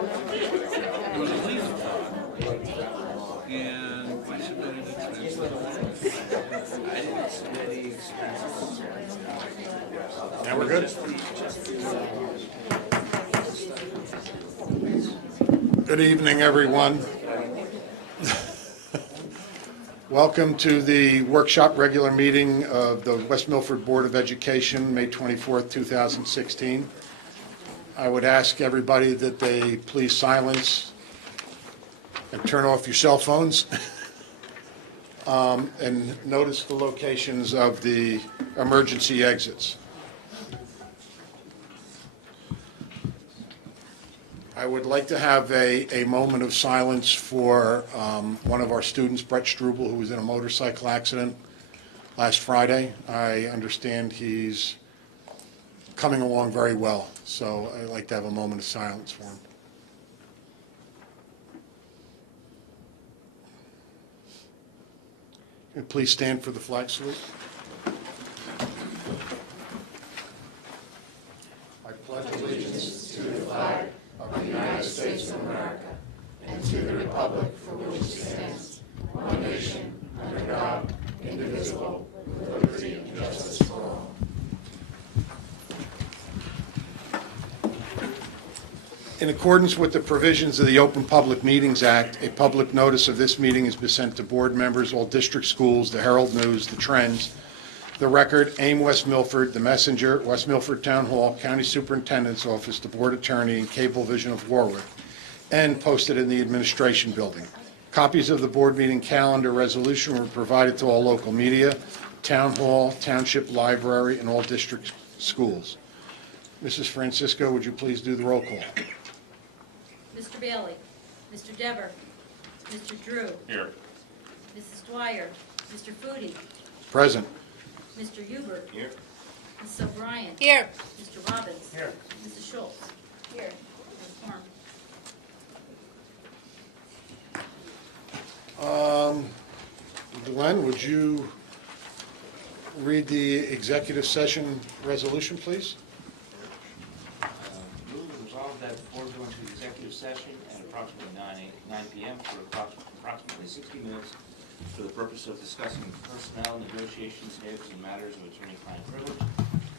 And we submitted expenses. I didn't submit any expenses. Now we're good? Good evening, everyone. Welcome to the workshop regular meeting of the West Milford Board of Education, May 24th, 2016. I would ask everybody that they please silence and turn off your cell phones. And notice the locations of the emergency exits. I would like to have a moment of silence for one of our students, Brett Struble, who was in a motorcycle accident last Friday. I understand he's coming along very well, so I'd like to have a moment of silence for him. And please stand for the flag salute. I pledge allegiance to the flag of the United States of America and to the republic for which it stands, one nation, under God, indivisible, with liberty and justice for all. In accordance with the provisions of the Open Public Meetings Act, a public notice of this meeting has been sent to board members, all district schools, the Herald News, the Trends, the Record, AIM West Milford, the Messenger, West Milford Town Hall, County Superintendent's Office, the Board Attorney, and Cablevision of Warwick, and posted in the Administration Building. Copies of the board meeting calendar resolution were provided to all local media, Town Hall, Township, Library, and all district schools. Mrs. Francisco, would you please do the roll call? Mr. Bailey, Mr. Dever, Mr. Drew. Here. Mrs. Dwyer, Mr. Foodie, Present. Mr. Hubert. Here. Mrs. O'Brien. Here. Mr. Robbins. Here. Mrs. Schultz. Here. Glenn, would you read the executive session resolution, please? Move and resolve that the board go into executive session at approximately 9 p.m. for approximately 60 minutes for the purpose of discussing personnel negotiations, issues, and matters of attorney-client privilege.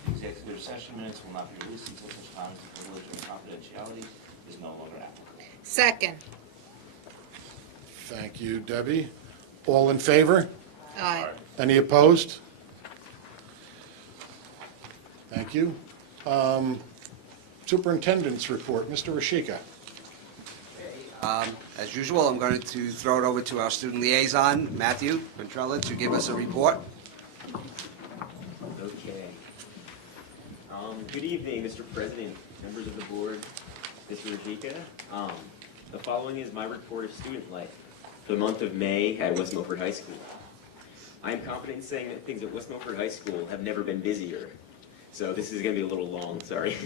The executive session minutes will not be released until such time as the privilege and confidentiality is no longer applicable. Second. Thank you, Debbie. All in favor? Aye. Any opposed? Thank you. Superintendent's report, Mr. Rashika. As usual, I'm going to throw it over to our student liaison, Matthew Ventrella, to give us a report. Okay. Good evening, Mr. President, members of the board, Mr. Rajika. The following is my report of student life for the month of May at West Milford High School. I am confident in saying that things at West Milford High School have never been busier. So this is going to be a little long, sorry.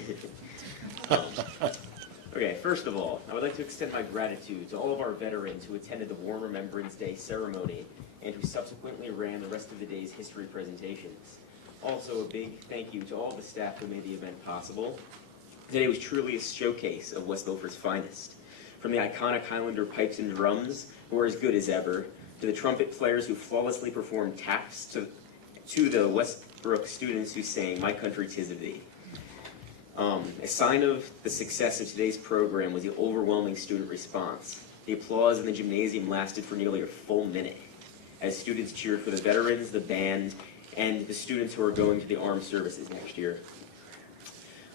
Okay, first of all, I would like to extend my gratitude to all of our veterans who attended the War Remembrance Day ceremony and who subsequently ran the rest of the day's history presentations. Also, a big thank you to all the staff who made the event possible. Today was truly a showcase of West Milford's finest. From the iconic Highlander pipes and drums, who are as good as ever, to the trumpet players who flawlessly performed taps, to the Westbrook students who sang My Country 'Tis of Thee. A sign of the success of today's program was the overwhelming student response. The applause in the gymnasium lasted for nearly a full minute, as students cheered for the veterans, the band, and the students who are going to the armed services next year.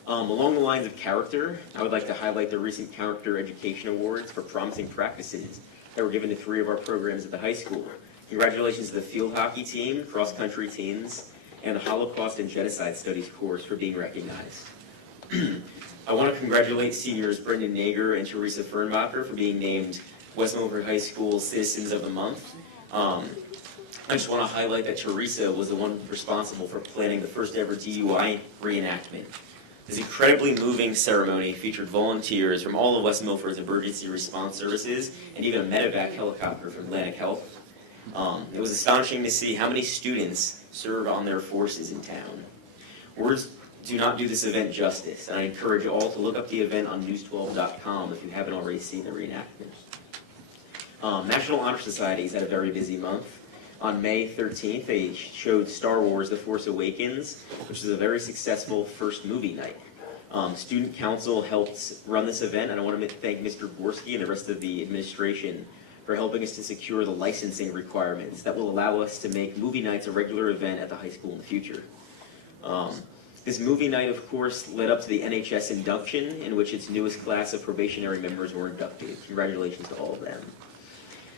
Along the lines of character, I would like to highlight the recent Character Education Awards for promising practices that were given to 3 of our programs at the high school. Congratulations to the field hockey team, cross-country teams, and the Holocaust and Genocide Studies course for being recognized. I want to congratulate seniors Brendan Nager and Teresa Fernbacher for being named West Milford High School Citizens of the Month. I just want to highlight that Teresa was the one responsible for planning the first ever DUI reenactment. This incredibly moving ceremony featured volunteers from all of West Milford's emergency response services and even a medevac helicopter from Atlantic Health. It was astonishing to see how many students serve on their forces in town. Words do not do this event justice, and I encourage you all to look up the event on news12.com if you haven't already seen the reenactment. National Honor Societies had a very busy month. On May 13th, they showed Star Wars The Force Awakens, which was a very successful first movie night. Student Council helped run this event, and I want to thank Mr. Gorski and the rest of the administration for helping us to secure the licensing requirements that will allow us to make movie nights a regular event at the high school in the future. This movie night, of course, led up to the NHS induction, in which its newest class of probationary members were inducted. Congratulations to all of them.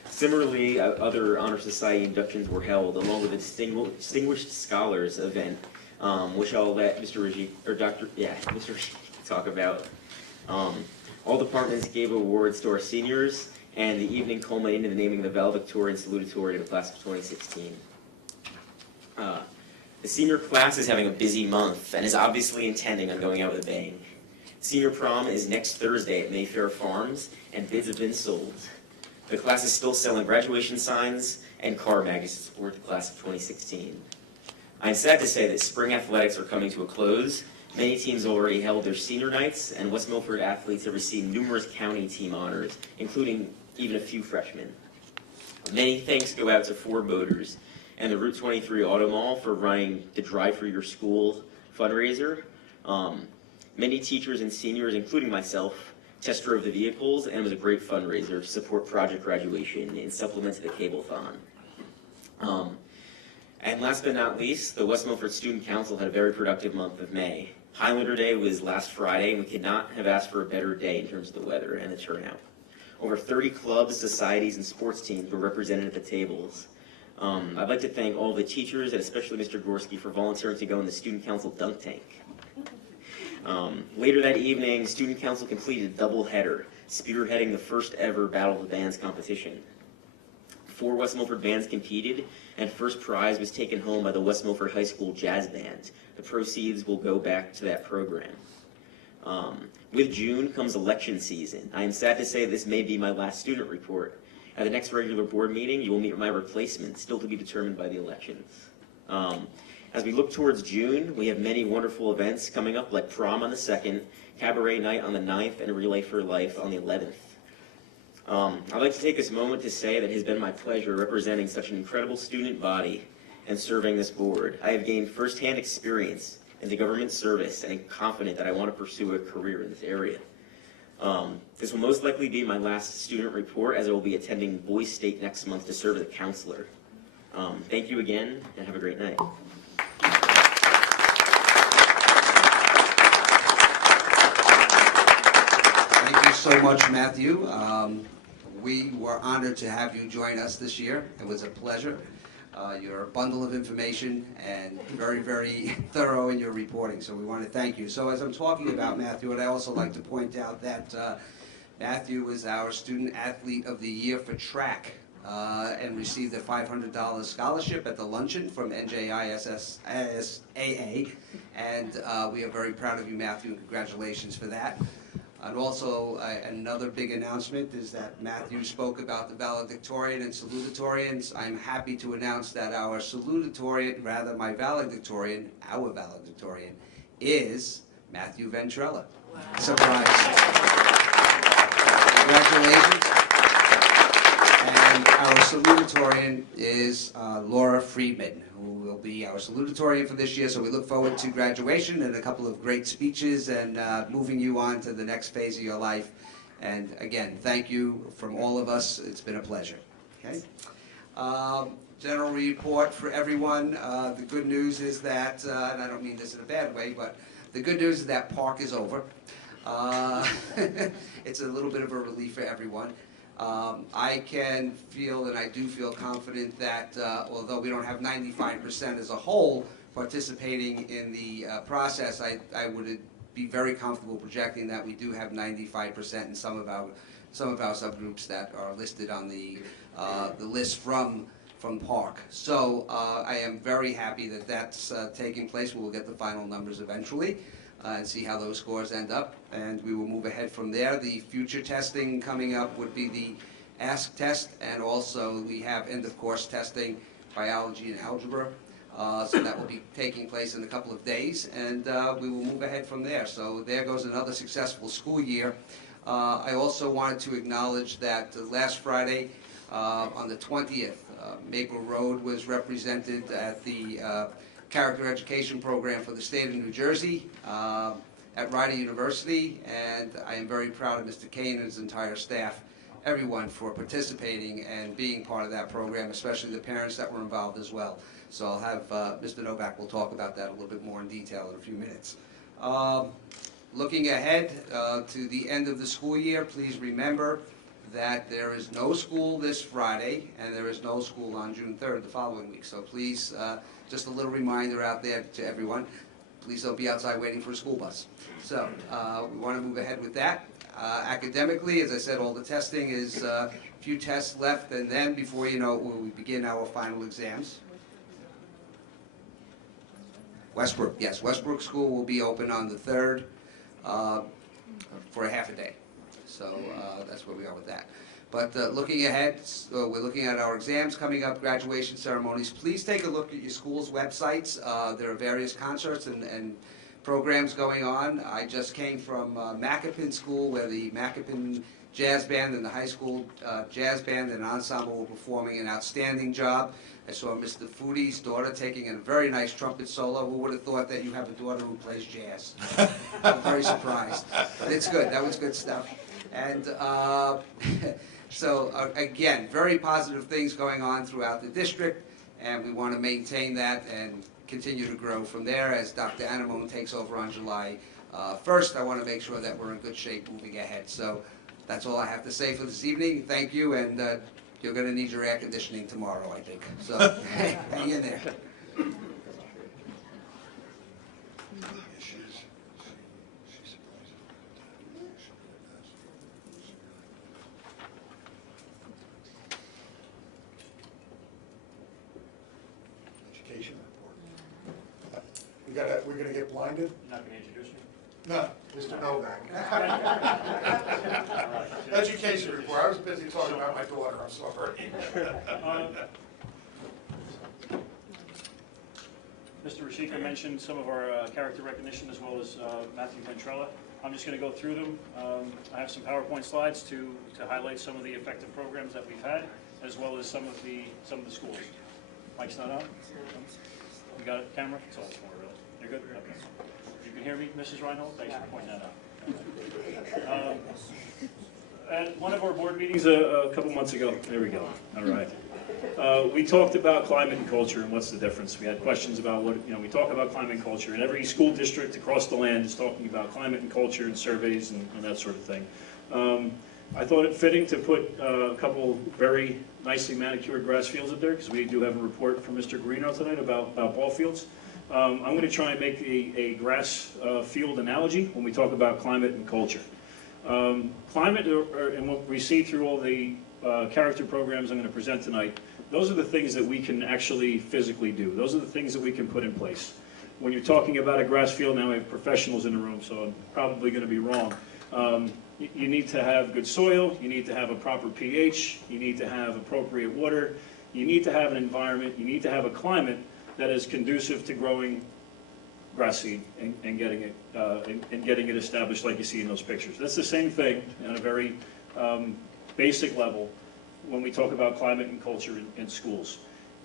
Similarly, other Honor Society inductions were held, along with the Distinguished Scholars event, which I'll let Mr. Rajik talk about. All departments gave awards to our seniors, and the evening culminated in the naming of the valedictorian and salutatorian of the class of 2016. The senior class is having a busy month and is obviously intending on going out with a bang. Senior prom is next Thursday at Mayfair Farms, and bids have been sold. The class is still selling graduation signs and car mags to support the class of 2016. I'm sad to say that spring athletics are coming to a close. Many teams already held their senior nights, and West Milford athletes have received numerous county team honors, including even a few freshmen. Many thanks go out to Ford Motors and the Route 23 Auto Mall for running the Drive for Your School fundraiser. Many teachers and seniors, including myself, test drove the vehicles, and it was a great fundraiser to support Project Graduation in supplement to the Cable-thon. And last but not least, the West Milford Student Council had a very productive month of May. Highlander Day was last Friday, and we could not have asked for a better day in terms of the weather and the turnout. Over 30 clubs, societies, and sports teams were represented at the tables. I'd like to thank all the teachers, and especially Mr. Gorski, for volunteering to go in the Student Council dunk tank. Later that evening, Student Council completed a double-header, spearheading the first ever Battle of the Bands competition. 4 West Milford bands competed, and first prize was taken home by the West Milford High School Jazz Band. The proceeds will go back to that program. With June comes election season. I am sad to say this may be my last student report. At the next regular board meeting, you will meet my replacement, still to be determined by the elections. As we look towards June, we have many wonderful events coming up, like prom on the 2nd, cabaret night on the 9th, and Relay for Life on the 11th. I'd like to take this moment to say that it has been my pleasure representing such an incredible student body and serving this board. I have gained firsthand experience in the government service and am confident that I want to pursue a career in this area. This will most likely be my last student report, as I will be attending Boise State next month to serve as a counselor. Thank you again, and have a great night. Thank you so much, Matthew. We were honored to have you join us this year. It was a pleasure. You're a bundle of information and very, very thorough in your reporting, so we want to thank you. So as I'm talking about Matthew, I'd also like to point out that Matthew was our Student Athlete of the Year for track and received a $500 scholarship at the luncheon from NJISSAA, and we are very proud of you, Matthew, and congratulations for that. And also, another big announcement is that Matthew spoke about the valedictorian and salutatorians. I'm happy to announce that our salutatorian, rather my valedictorian, our valedictorian, is Matthew Ventrella. Wow. Surprise. Congratulations. And our salutatorian is Laura Friedman, who will be our salutatorian for this year. So we look forward to graduation and a couple of great speeches and moving you on to the next phase of your life. And again, thank you from all of us. It's been a pleasure. Okay. General report for everyone. The good news is that, and I don't mean this in a bad way, but the good news is that park is over. It's a little bit of a relief for everyone. I can feel, and I do feel confident that although we don't have 95% as a whole participating in the process, I would be very comfortable projecting that we do have 95% in some of our subgroups that are listed on the list from Park. So I am very happy that that's taking place. We'll get the final numbers eventually. And see how those scores end up, and we will move ahead from there. The future testing coming up would be the ASK test, and also we have end-of-course testing, biology and algebra. So that will be taking place in a couple of days, and we will move ahead from there. So there goes another successful school year. I also wanted to acknowledge that last Friday, on the 20th, Maple Road was represented at the Character Education Program for the state of New Jersey at Rider University, and I am very proud of Mr. Kane and his entire staff, everyone, for participating and being part of that program, especially the parents that were involved as well. So I'll have Mr. Novak will talk about that a little bit more in detail in a few minutes. Looking ahead to the end of the school year, please remember that there is no school this Friday, and there is no school on June 3rd, the following week. So please, just a little reminder out there to everyone, please don't be outside waiting for a school bus. So we want to move ahead with that. Academically, as I said, all the testing is a few tests left, and then before you know it, we begin our final exams. Westbrook, yes, Westbrook School will be open on the 3rd for a half a day. So that's where we are with that. But looking ahead, we're looking at our exams coming up, graduation ceremonies. Please take a look at your school's websites. There are various concerts and programs going on. I just came from Maccapin School, where the Maccapin Jazz Band and the high school jazz band and ensemble were performing an outstanding job. I saw Mr. Foodie's daughter taking a very nice trumpet solo. Who would have thought that you have a daughter who plays jazz? I'm very surprised. But it's good. That was good stuff. And so, again, very positive things going on throughout the district, and we want to maintain that and continue to grow from there. As Dr. Anamone takes over on July 1st, I want to make sure that we're in good shape moving ahead. So that's all I have to say for this evening. Thank you, and you're going to need your air conditioning tomorrow, I think. So hang in there. Education report. We're gonna get blinded? You're not going to introduce me? No, Mr. Novak. Education report. I was busy talking about my daughter. I'm sorry. Mr. Rashika mentioned some of our character recognition as well as Matthew Ventrella. I'm just going to go through them. I have some PowerPoint slides to highlight some of the effective programs that we've had, as well as some of the schools. Mike's not on? You got it, camera? It's all for really. You're good? Okay. You can hear me, Mrs. Reinhold? Thanks for pointing that out. At one of our board meetings a couple months ago, there we go, all right. We talked about climate and culture and what's the difference. We had questions about what, we talk about climate and culture, and every school district across the land is talking about climate and culture and surveys and that sort of thing. I thought it fitting to put a couple very nicely manicured grass fields up there, because we do have a report from Mr. Guarino tonight about ball fields. I'm going to try and make a grass field analogy when we talk about climate and culture. Climate, and what we see through all the character programs I'm going to present tonight, those are the things that we can actually physically do. Those are the things that we can put in place. When you're talking about a grass field, now we have professionals in the room, so I'm probably going to be wrong. You need to have good soil, you need to have a proper pH, you need to have appropriate water, you need to have an environment, you need to have a climate that is conducive to growing grass seed and getting it established like you see in those pictures. That's the same thing on a very basic level when we talk about climate and culture in schools.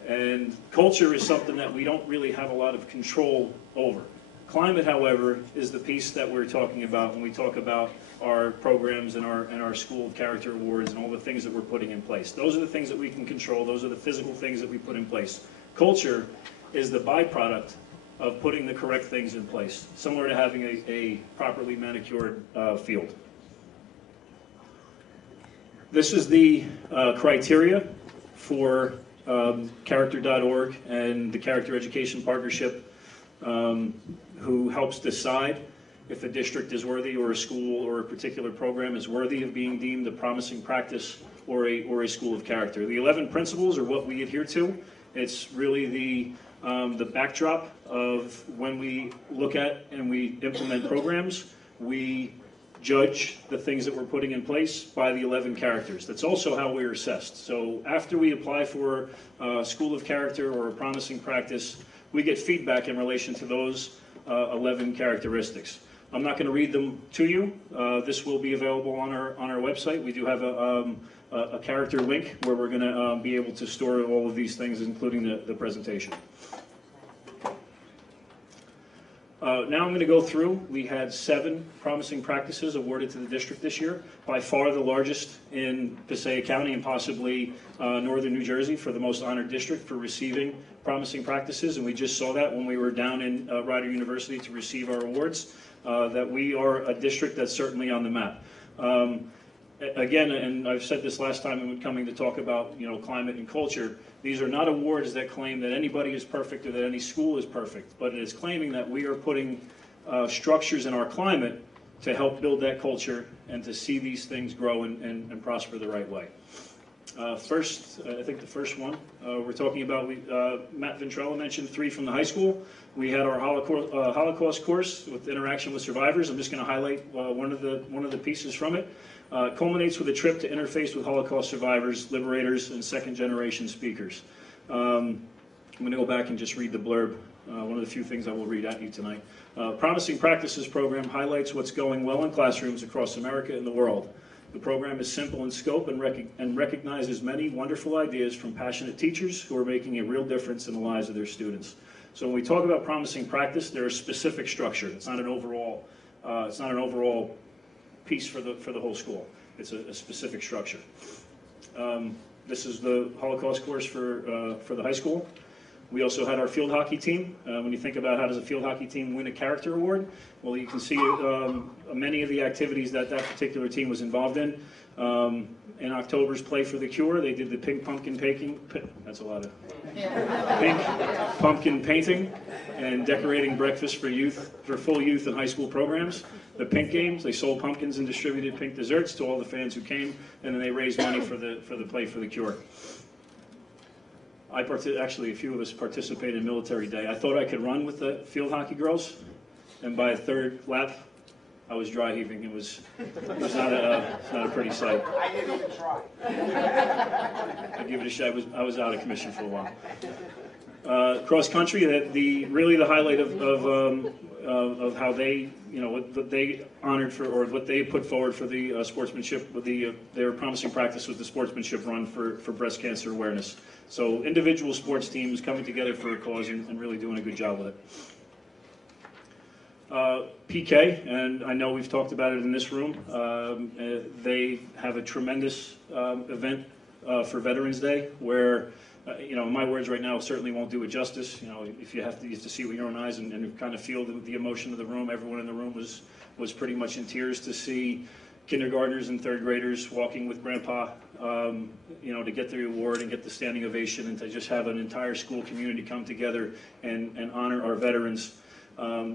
And culture is something that we don't really have a lot of control over. Climate, however, is the piece that we're talking about when we talk about our programs and our school character awards and all the things that we're putting in place. Those are the things that we can control. Those are the physical things that we put in place. Culture is the byproduct of putting the correct things in place, similar to having a properly manicured field. This is the criteria for character.org and the Character Education Partnership, who helps decide if a district is worthy, or a school or a particular program is worthy of being deemed a promising practice or a school of character. The 11 principles are what we adhere to. It's really the backdrop of when we look at and we implement programs, we judge the things that we're putting in place by the 11 characters. That's also how we're assessed. So after we apply for a school of character or a promising practice, we get feedback in relation to those 11 characteristics. I'm not going to read them to you. This will be available on our website. We do have a character link where we're going to be able to store all of these things, including the presentation. Now I'm going to go through. We had 7 promising practices awarded to the district this year, by far the largest in Passaic County and possibly northern New Jersey for the most honored district for receiving promising practices. And we just saw that when we were down in Rider University to receive our awards, that we are a district that's certainly on the map. Again, and I've said this last time when coming to talk about climate and culture, these are not awards that claim that anybody is perfect or that any school is perfect, but it is claiming that we are putting structures in our climate to help build that culture and to see these things grow and prosper the right way. First, I think the first one we're talking about, Matt Ventrella mentioned 3 from the high school. We had our Holocaust course with interaction with survivors. I'm just going to highlight one of the pieces from it. It culminates with a trip to interface with Holocaust survivors, liberators, and second-generation speakers. I'm going to go back and just read the blurb, one of the few things I will read at you tonight. Promising Practices program highlights what's going well in classrooms across America and the world. The program is simple in scope and recognizes many wonderful ideas from passionate teachers who are making a real difference in the lives of their students. So when we talk about promising practice, there is specific structure. It's not an overall piece for the whole school. It's a specific structure. This is the Holocaust course for the high school. We also had our field hockey team. When you think about how does a field hockey team win a character award, well, you can see many of the activities that particular team was involved in. In October's Play for the Cure, they did the pink pumpkin painting. That's a lot of pink pumpkin painting and decorating breakfast for youth, for full youth and high school programs. The Pink Games, they sold pumpkins and distributed pink desserts to all the fans who came, and then they raised money for the Play for the Cure. Actually, a few of us participated in Military Day. I thought I could run with the field hockey girls, and by a third lap, I was dry heaving. It was not a pretty sight. I didn't even try. I'd give it a shot. I was out of commission for a while. Cross country, really the highlight of how they, what they honored for, or what they put forward for the sportsmanship, their promising practice was the sportsmanship run for breast cancer awareness. So individual sports teams coming together for a cause and really doing a good job with it. PK, and I know we've talked about it in this room, they have a tremendous event for Veterans Day where, my words right now certainly won't do it justice. If you have to see with your own eyes and kind of feel the emotion of the room, everyone in the room was pretty much in tears to see kindergartners and third graders walking with Grandpa, to get the award and get the standing ovation and to just have an entire school community come together and honor our veterans.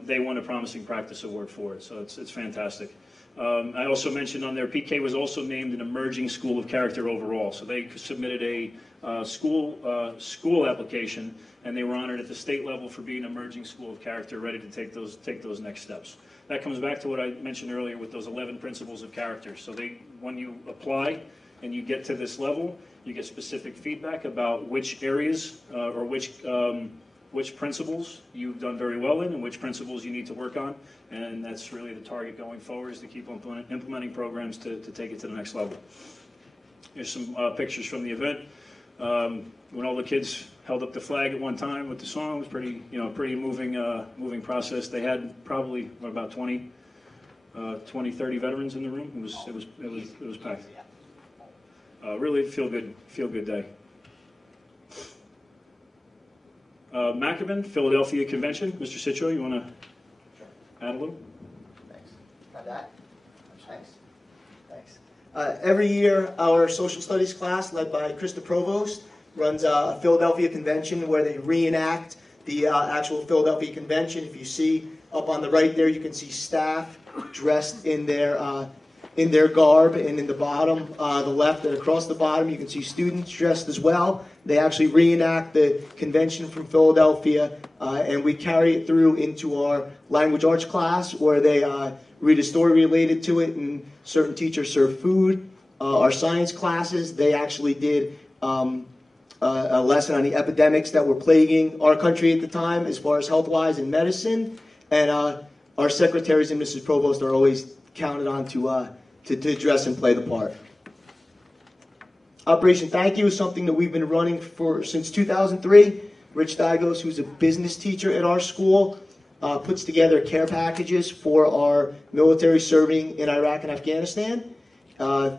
They won a Promising Practice Award for it, so it's fantastic. I also mentioned on there, PK was also named an Emerging School of Character overall, so they submitted a school application, and they were honored at the state level for being an Emerging School of Character, ready to take those next steps. That comes back to what I mentioned earlier with those 11 principles of character. So when you apply and you get to this level, you get specific feedback about which areas or which principles you've done very well in and which principles you need to work on. And that's really the target going forward, is to keep implementing programs to take it to the next level. Here's some pictures from the event. When all the kids held up the flag at one time with the song, it was pretty moving process. They had probably about 20, 30 veterans in the room. It was packed. Really feel good day. Maccaben, Philadelphia Convention. Mr. Citro, you want to add a little? Thanks. Got that? Thanks. Every year, our social studies class, led by Krista Provost, runs a Philadelphia Convention where they reenact the actual Philadelphia Convention. If you see up on the right there, you can see staff dressed in their garb, and in the bottom, the left and across the bottom, you can see students dressed as well. They actually reenact the convention from Philadelphia, and we carry it through into our language arts class, where they read a story related to it, and certain teachers serve food. Our science classes, they actually did a lesson on the epidemics that were plaguing our country at the time as far as health-wise and medicine. And our secretaries and Mrs. Provost are always counted on to address and play the part. Operation Thank You is something that we've been running since 2003. Rich Dygos, who's a business teacher at our school, puts together care packages for our military serving in Iraq and Afghanistan.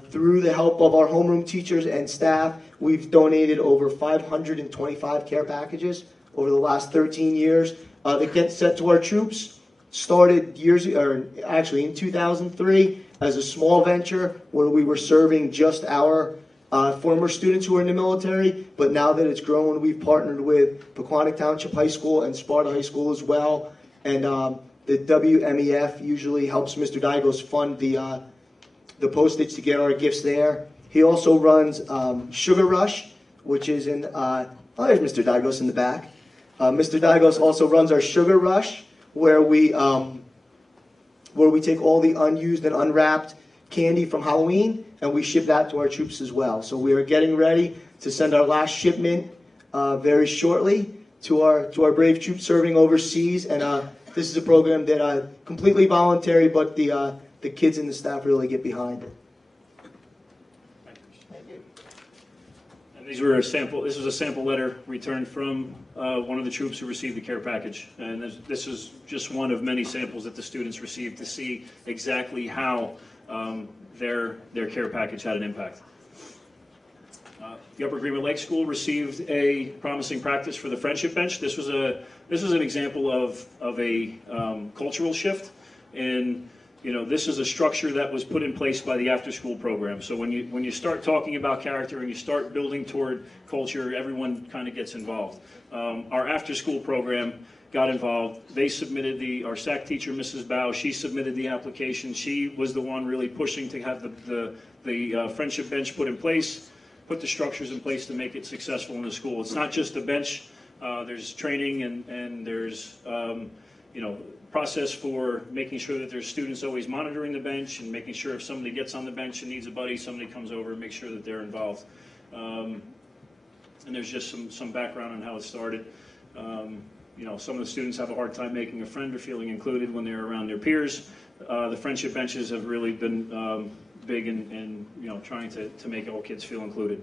Through the help of our homeroom teachers and staff, we've donated over 525 care packages over the last 13 years that get sent to our troops. Started actually in 2003 as a small venture where we were serving just our former students who are in the military, but now that it's grown, we've partnered with Pequannock Township High School and Sparta High School as well. And the WMEF usually helps Mr. Dygos fund the postage to get our gifts there. He also runs Sugar Rush, which is in, oh, there's Mr. Dygos in the back. Mr. Dygos also runs our Sugar Rush, where we take all the unused and unwrapped candy from Halloween, and we ship that to our troops as well. So we are getting ready to send our last shipment very shortly to our brave troops serving overseas. And this is a program that completely voluntary, but the kids and the staff really get behind it. And these were a sample. This was a sample letter returned from one of the troops who received the care package, and this is just one of many samples that the students received to see exactly how their care package had an impact. The Upper Greenwood Lake School received a promising practice for the Friendship Bench. This was an example of a cultural shift in. This is a structure that was put in place by the after-school program. So when you start talking about character and you start building toward culture, everyone kind of gets involved. Our after-school program got involved. They submitted our SAC teacher, Mrs. Bow, she submitted the application. She was the one really pushing to have the Friendship Bench put in place, put the structures in place to make it successful in the school. It's not just a bench. There's training and there's process for making sure that there's students always monitoring the bench and making sure if somebody gets on the bench and needs a buddy, somebody comes over and makes sure that they're involved. And there's just some background on how it started. Some of the students have a hard time making a friend or feeling included when they're around their peers. The friendship benches have really been big in trying to make all kids feel included.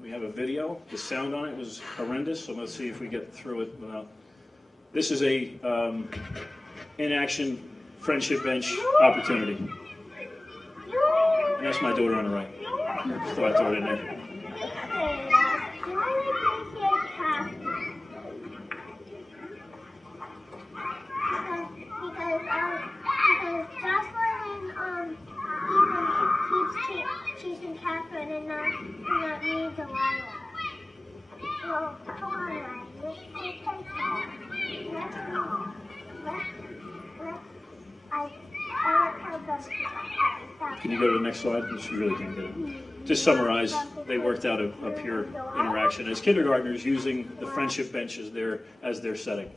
We have a video. The sound on it was horrendous, so let's see if we get through it without. This is a in-action friendship bench opportunity. And that's my daughter on the right. Just thought I'd throw it in there. Because Jocelyn and Ethan keeps chasing Catherine and not me, Delilah. Well, come on, Ryan. Can you go to the next slide? She really can't get it. Just summarize, they worked out a pure interaction as kindergartners using the friendship bench as their setting,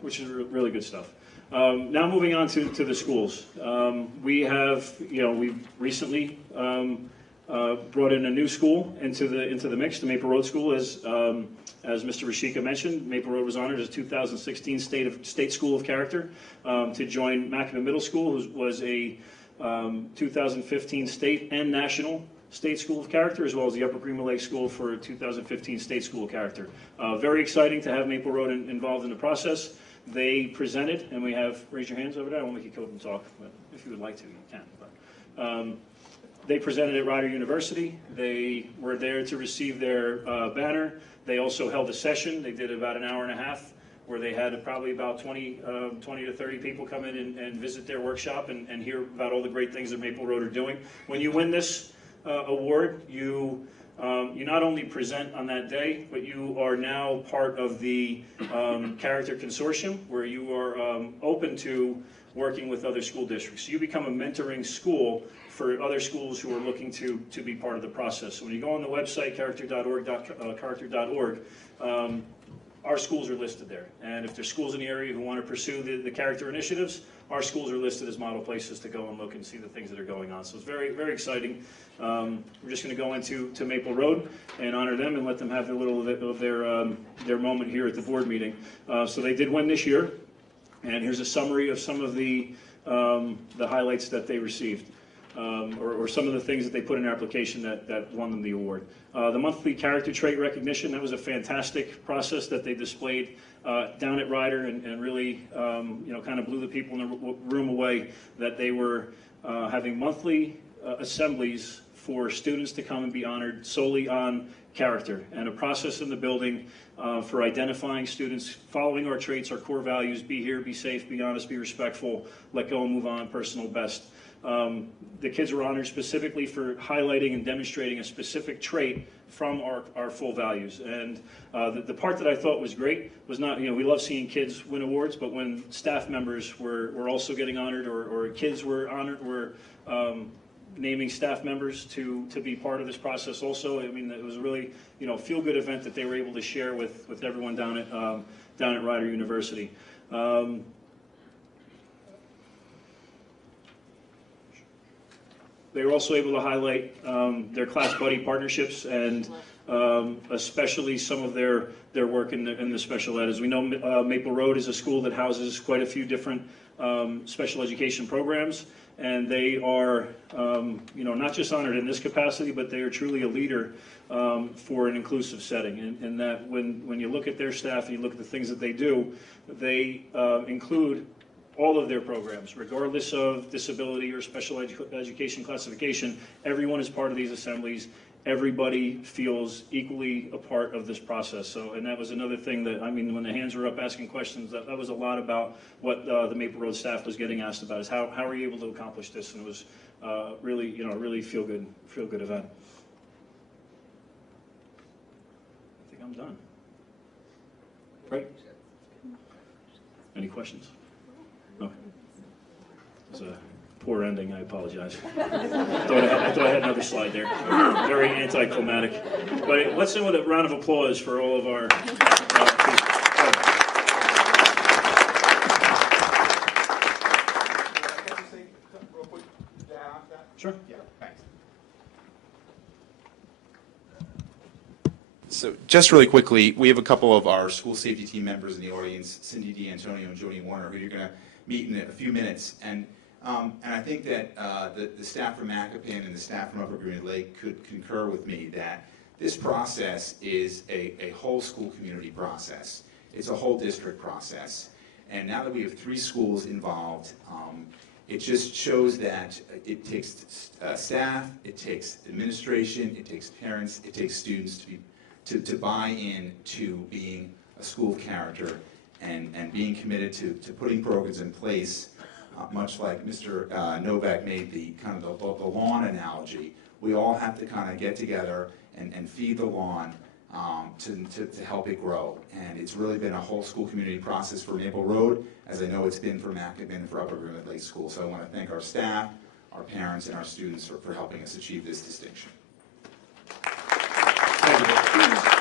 which is really good stuff. Now moving on to the schools. We've recently brought in a new school into the mix, the Maple Road School, as Mr. Rashika mentioned. Maple Road was honored as 2016 State School of Character to join Makina Middle School, who was a 2015 State and National State School of Character, as well as the Upper Greenwood Lake School for 2015 State School of Character. Very exciting to have Maple Road involved in the process. They presented, and we have, raise your hands over there, I won't make you come up and talk, but if you would like to, you can. But, they presented at Rider University. They were there to receive their banner. They also held a session. They did about an hour and a half where they had probably about 20 to 30 people come in and visit their workshop and hear about all the great things that Maple Road are doing. When you win this award, you not only present on that day, but you are now part of the Character Consortium, where you are open to working with other school districts. So you become a mentoring school for other schools who are looking to be part of the process. So when you go on the website, character.org, our schools are listed there. And if there's schools in the area who want to pursue the character initiatives, our schools are listed as model places to go and look and see the things that are going on. So it's very, very exciting. We're just going to go into Maple Road and honor them and let them have their little of their moment here at the board meeting. So they did win this year, and here's a summary of some of the highlights that they received. Or some of the things that they put in their application that won them the award. The monthly character trait recognition, that was a fantastic process that they displayed down at Ryder and really kind of blew the people in the room away, that they were having monthly assemblies for students to come and be honored solely on character, and a process in the building for identifying students following our traits, our core values: be here, be safe, be honest, be respectful, let go and move on, personal best. The kids were honored specifically for highlighting and demonstrating a specific trait from our full values. And the part that I thought was great was not, we love seeing kids win awards, but when staff members were also getting honored, or kids were honored, were naming staff members to be part of this process also. I mean, it was a really, feel-good event that they were able to share with everyone down at Ryder University. They were also able to highlight their class buddy partnerships, and especially some of their work in the special ed. As we know, Maple Road is a school that houses quite a few different special education programs, and they are not just honored in this capacity, but they are truly a leader for an inclusive setting. And that when you look at their staff and you look at the things that they do, they include all of their programs, regardless of disability or special education classification. Everyone is part of these assemblies. Everybody feels equally a part of this process. So, and that was another thing that, when the hands were up asking questions, that was a lot about what the Maple Road staff was getting asked about, is how are you able to accomplish this? And it was really feel good event. I think I'm done. Right? Any questions? Okay. It's a poor ending, I apologize. I thought I had another slide there. Very anticlimactic. But let's end with a round of applause for all of our Sure. Yeah, thanks. So just really quickly, we have a couple of our school safety team members in the audience, Cindy D'Antonio and Jody Warner, who you're going to meet in a few minutes. And I think that the staff from Macoupin and the staff from Upper Green Lake could concur with me that this process is a whole school community process. It's a whole district process. And now that we have 3 schools involved, it just shows that it takes staff, it takes administration, it takes parents, it takes students to buy in to being a school of character and being committed to putting programs in place, much like Mr. Novak made the kind of the lawn analogy. We all have to kind of get together and feed the lawn to help it grow. And it's really been a whole school community process for Maple Road, as I know it's been for Macoupin and for Upper Green Lake School. So I want to thank our staff, our parents, and our students for helping us achieve this distinction. Thank you.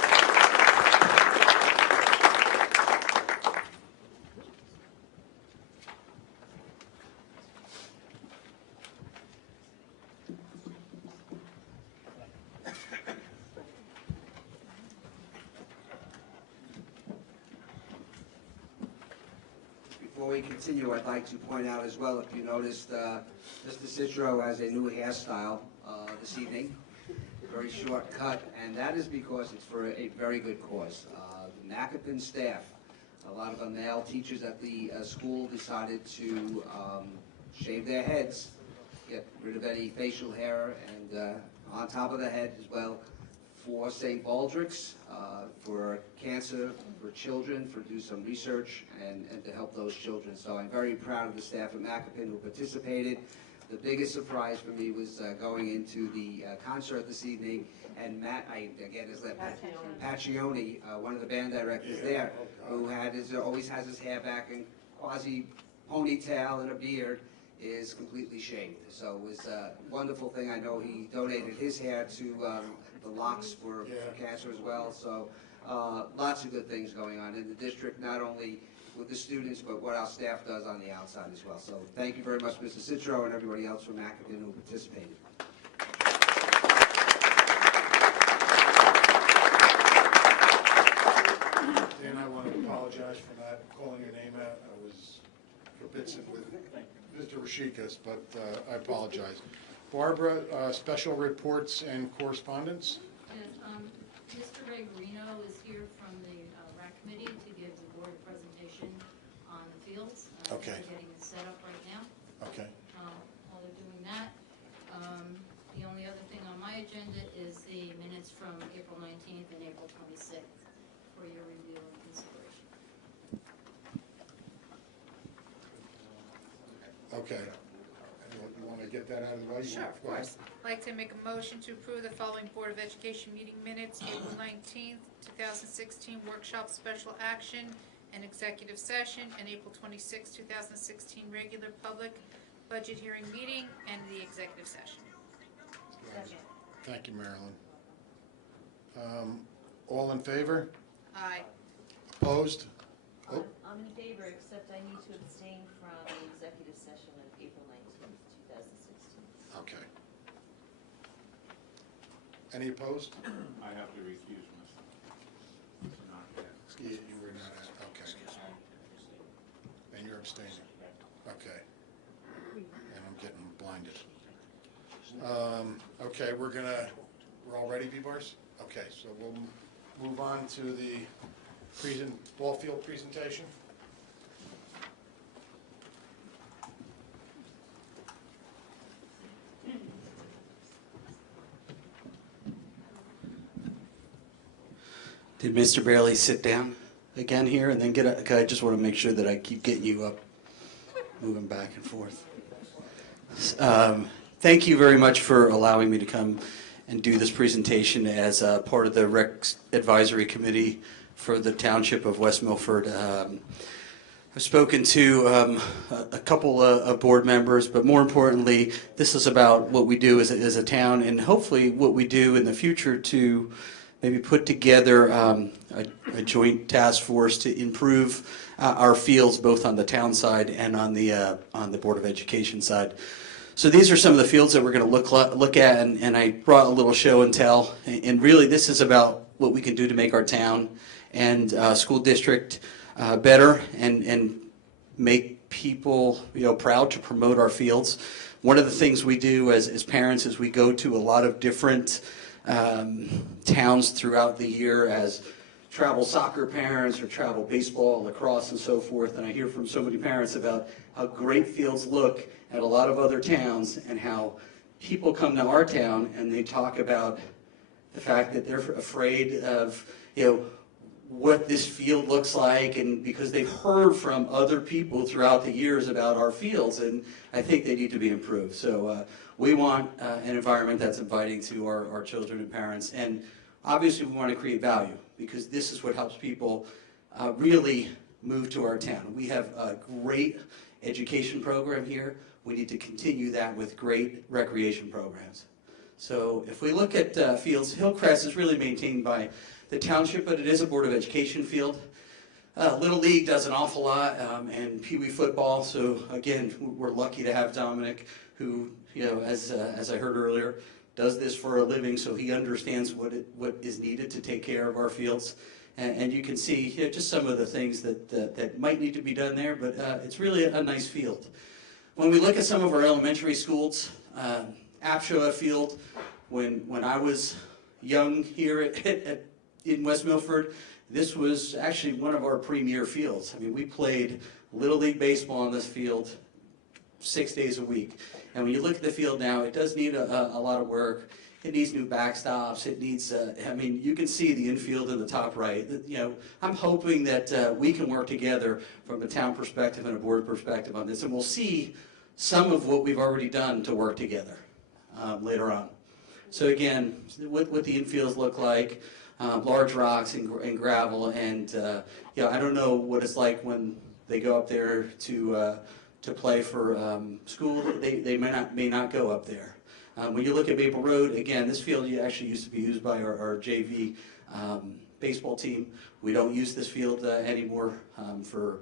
Before we continue, I'd like to point out as well, if you noticed, Mr. Citro has a new hairstyle this evening, very short cut, and that is because it's for a very good cause. The Macoupin staff, a lot of the male teachers at the school decided to shave their heads, get rid of any facial hair, and on top of the head as well, for St. Baldrick's, for cancer, for children, for do some research and to help those children. So I'm very proud of the staff at Macoupin who participated. The biggest surprise for me was going into the concert this evening, and Matt, again, is that Paccioni, one of the band directors there, who always has his hair back in quasi ponytail and a beard, is completely shaved. So it was a wonderful thing. I know he donated his hair to the locks for cancer as well. So lots of good things going on in the district, not only with the students, but what our staff does on the outside as well. So thank you very much, Mr. Citro, and everybody else from Mackinac who participated. Dan, I want to apologize for not calling your name out. I was forbidden with Mr. Rashikas, but I apologize. Barbara, special reports and correspondence? Yes, Mr. Ray Marino is here from the RAC committee to give the board a presentation on the fields. Okay. They're getting it set up right now. Okay. While they're doing that, the only other thing on my agenda is the minutes from April 19th and April 26th for your review and consideration. Okay. You want to get that out of the way? Sure, of Go ahead. course. I'd like to make a motion to approve the following Board of Education meeting minutes, April 19th, 2016 workshop special action and executive session, and April 26th, 2016 regular public budget hearing meeting and the executive session. Thank you, Marilyn. All in favor? Aye. Opposed? Oh, I'm in favor, except I need to abstain from the executive session of April 19th, 2016. okay. Any opposed? I have to recuse myself. You were not at, okay. And you're abstaining? Okay. And I'm getting blinded. Okay, we're all ready, B-Bars? Okay, so we'll move on to the ball field presentation. Did Mr. Bailey sit down again here and then get up? I just want to make sure that I keep getting you up, moving back and forth. Thank you very much for allowing me to come and do this presentation as part of the Rec Advisory Committee for the Township of West Milford. I've spoken to a couple of board members, but more importantly, this is about what we do as a town and hopefully what we do in the future to maybe put together a joint task force to improve our fields both on the town side and on the Board of Education side. So these are some of the fields that we're going to look at, and I brought a little show and tell. And really, this is about what we can do to make our town and school district better and make people proud to promote our fields. One of the things we do as parents is we go to a lot of different towns throughout the year as travel soccer parents or travel baseball, lacrosse, and so forth. And I hear from so many parents about how great fields look at a lot of other towns and how people come to our town and they talk about the fact that they're afraid of, what this field looks like, and because they've heard from other people throughout the years about our fields, and I think they need to be improved. So we want an environment that's inviting to our children and parents, and obviously we want to create value because this is what helps people really move to our town. We have a great education program here. We need to continue that with great recreation programs. So if we look at fields, Hillcrest is really maintained by the township, but it is a Board of Education field. Little League does an awful lot, and Pee Wee football. So again, we're lucky to have Dominic, who, as I heard earlier, does this for a living, so he understands what is needed to take care of our fields. And you can see just some of the things that might need to be done there, but it's really a nice field. When we look at some of our elementary schools, Apshaw Field, when I was young here in West Milford, this was actually one of our premier fields. I mean, we played Little League baseball on this field 6 days a week. And when you look at the field now, it does need a lot of work. It needs new backstops. It needs, you can see the infield in the top right. I'm hoping that we can work together from a town perspective and a board perspective on this. And we'll see some of what we've already done to work together later on. So again, what the infields look like, large rocks and gravel, and I don't know what it's like when they go up there to play for school. They may not go up there. When you look at Maple Road, again, this field actually used to be used by our JV baseball team. We don't use this field anymore for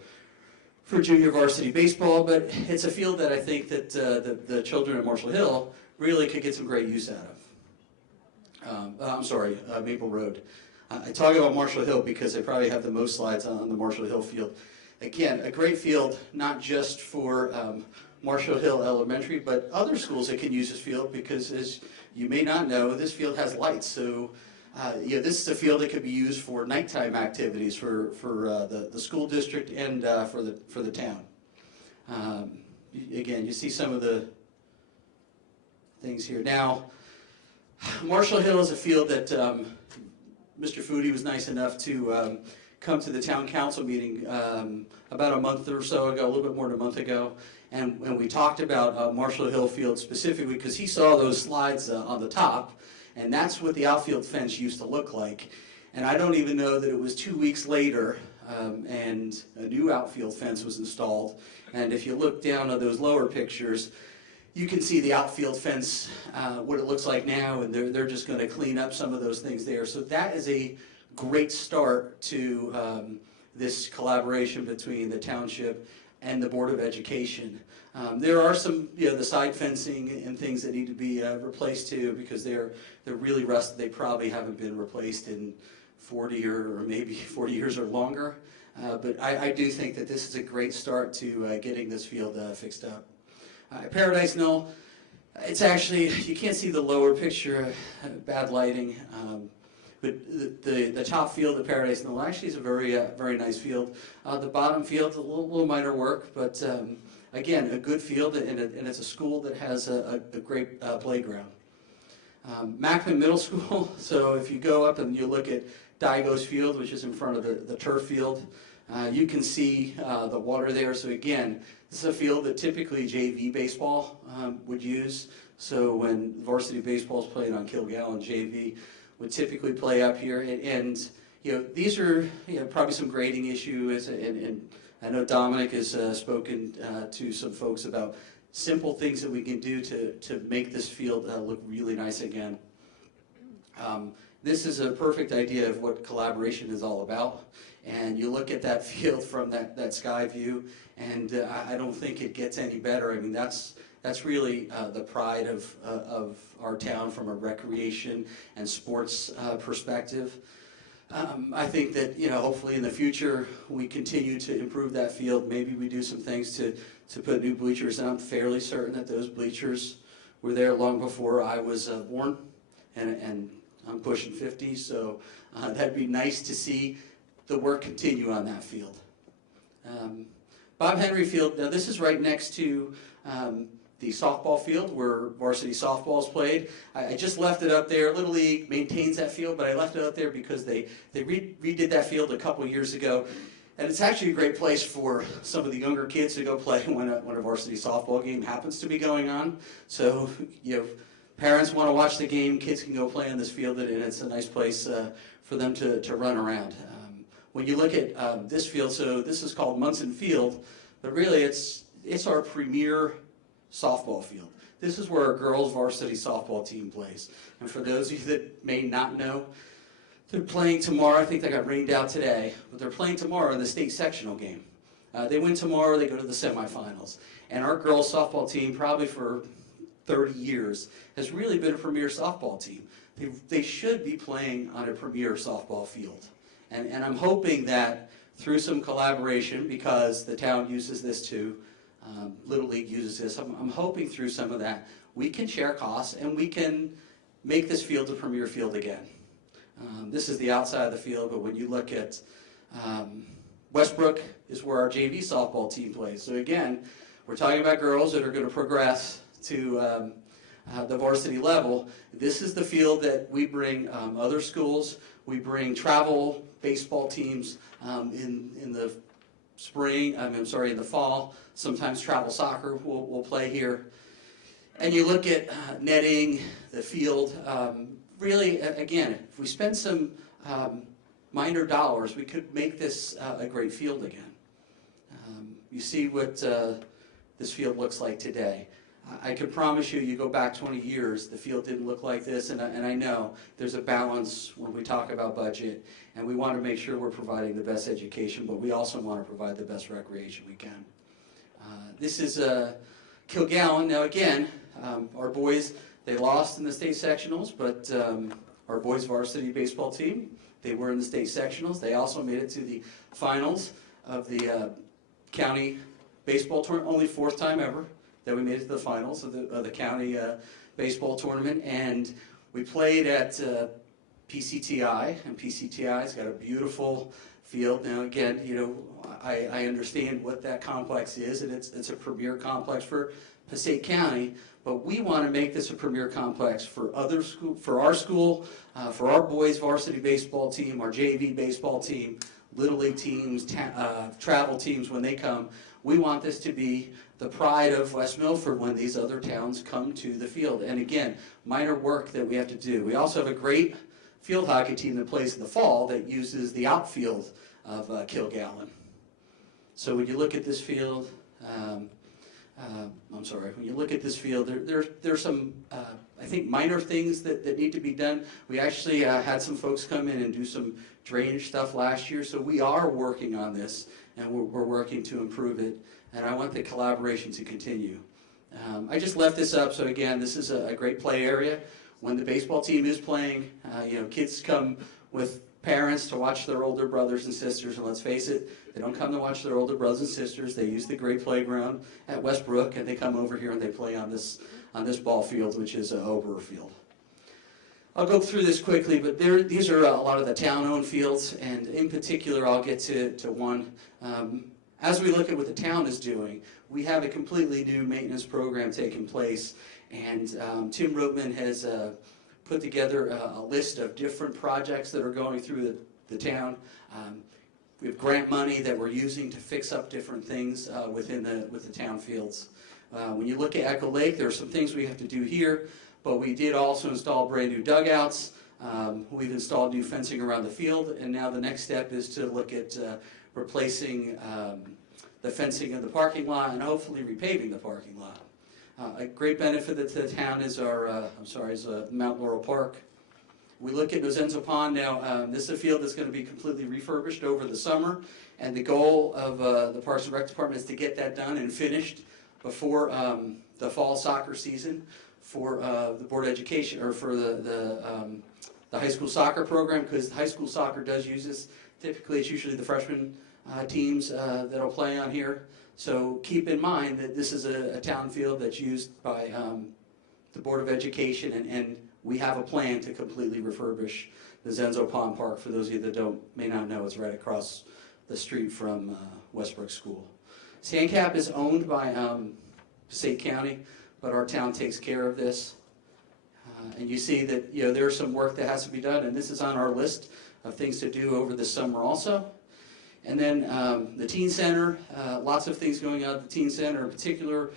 junior varsity baseball, but it's a field that I think that the children at Marshall Hill really could get some great use out of. Maple Road. I talk about Marshall Hill because they probably have the most slides on the Marshall Hill field. Again, a great field, not just for Marshall Hill Elementary, but other schools that can use this field because, as you may not know, this field has lights. So, this is a field that could be used for nighttime activities for the school district and for the town. Again, you see some of the things here. Now, Marshall Hill is a field that Mr. Foodie was nice enough to come to the town council meeting about a month or so ago, a little bit more than a month ago, and we talked about Marshall Hill Field specifically because he saw those slides on the top, and that's what the outfield fence used to look like. And I don't even know that it was 2 weeks later and a new outfield fence was installed. And if you look down at those lower pictures, you can see the outfield fence, what it looks like now, and they're just going to clean up some of those things there. So that is a great start to this collaboration between the township and the Board of Education. There are some, the side fencing and things that need to be replaced too, because they're really rusted. They probably haven't been replaced in 40 or maybe 40 years or longer. But I do think that this is a great start to getting this field fixed up. Paradise Knoll, it's actually, you can't see the lower picture, bad lighting, but the top field at Paradise Knoll actually is a very nice field. The bottom field, a little minor work, but again, a good field, and it's a school that has a great playground. Macklin Middle School, so if you go up and you look at Digos Field, which is in front of the turf field, you can see the water there. So again, this is a field that typically JV baseball would use. So when varsity baseball is played on Kilgallen, JV would typically play up here. And these are probably some grading issues. And I know Dominic has spoken to some folks about simple things that we can do to make this field look really nice again. This is a perfect idea of what collaboration is all about. And you look at that field from that sky view, and I don't think it gets any better. I mean, that's really the pride of our town from a recreation and sports perspective. I think that hopefully in the future we continue to improve that field. Maybe we do some things to put new bleachers. And I'm fairly certain that those bleachers were there long before I was born, and I'm pushing 50, so that'd be nice to see the work continue on that field. Bob Henry Field, now this is right next to the softball field where varsity softball is played. I just left it up there. Little League maintains that field, but I left it up there because they redid that field a couple years ago. And it's actually a great place for some of the younger kids to go play when a varsity softball game happens to be going on. So, parents want to watch the game, kids can go play on this field, and it's a nice place for them to run around. When you look at this field, so this is called Munson Field, but really it's our premier softball field. This is where our girls varsity softball team plays. And for those of you that may not know, they're playing tomorrow. I think they got rained out today, but they're playing tomorrow in the state sectional game. They win tomorrow, they go to the semifinals. And our girls softball team, probably for 30 years, has really been a premier softball team. They should be playing on a premier softball field. And I'm hoping that through some collaboration, because the town uses this too, Little League uses this, I'm hoping through some of that, we can share costs and we can make this field a premier field again. This is the outside of the field, but when you look at Westbrook is where our JV softball team plays. So again, we're talking about girls that are going to progress to the varsity level. This is the field that we bring other schools. We bring travel baseball teams in the spring. In the fall. Sometimes travel soccer will play here. And you look at netting, the field. Really, again, if we spend some minor dollars, we could make this a great field again. You see what this field looks like today. I can promise you, you go back 20 years, the field didn't look like this, and I know there's a balance when we talk about budget, and we want to make sure we're providing the best education, but we also want to provide the best recreation we can. This is Kilgallen. Now again, our boys, they lost in the state sectionals, but our boys varsity baseball team, they were in the state sectionals. They also made it to the finals of the county baseball tournament, only 4th time ever that we made it to the finals of the county baseball tournament. And we played at PCTI, and PCTI's got a beautiful field. Now again, you know, I understand what that complex is, and it's a premier complex for Passaic County, but we want to make this a premier complex for other school, for our school, for our boys varsity baseball team, our JV baseball team, Little League teams, travel teams when they come. We want this to be the pride of West Milford when these other towns come to the field. And again, minor work that we have to do. We also have a great field hockey team that plays in the fall that uses the outfield of Kilgallen. So when you look at this field, when you look at this field, there's some, I think, minor things that need to be done. We actually had some folks come in and do some drainage stuff last year, so we are working on this, and we're working to improve it, and I want the collaboration to continue. I just left this up, so again, this is a great play area. When the baseball team is playing, you know, kids come with parents to watch their older brothers and sisters, and let's face it, they don't come to watch their older brothers and sisters. They use the great playground at Westbrook, and they come over here and they play on this ball field, which is Oberer Field. I'll go through this quickly, but these are a lot of the town-owned fields, and in particular, I'll get to one. As we look at what the town is doing, we have a completely new maintenance program taking place, and Tim Rootman has put together a list of different projects that are going through the town. We have grant money that we're using to fix up different things with the town fields. When you look at Echo Lake, there are some things we have to do here, but we did also install brand new dugouts. We've installed new fencing around the field, and now the next step is to look at replacing the fencing of the parking lot and hopefully repaving the parking lot. A great benefit to the town is our, Mount Laurel Park. We look at Nozenzo Pond now. This is a field that's going to be completely refurbished over the summer, and the goal of the Parks and Rec Department is to get that done and finished before the fall soccer season for the Board of Education, or for the high school soccer program, because high school soccer does use this. Typically, it's usually the freshman teams that'll play on here. So keep in mind that this is a town field that's used by the Board of Education, and we have a plan to completely refurbish the Zenzo Pond Park. For those of you that may not know, it's right across the street from Westbrook School. Sandcap is owned by Passaic County, but our town takes care of this. And you see that there's some work that has to be done, and this is on our list of things to do over the summer also. And then the Teen Center, lots of things going on at the Teen Center in particular,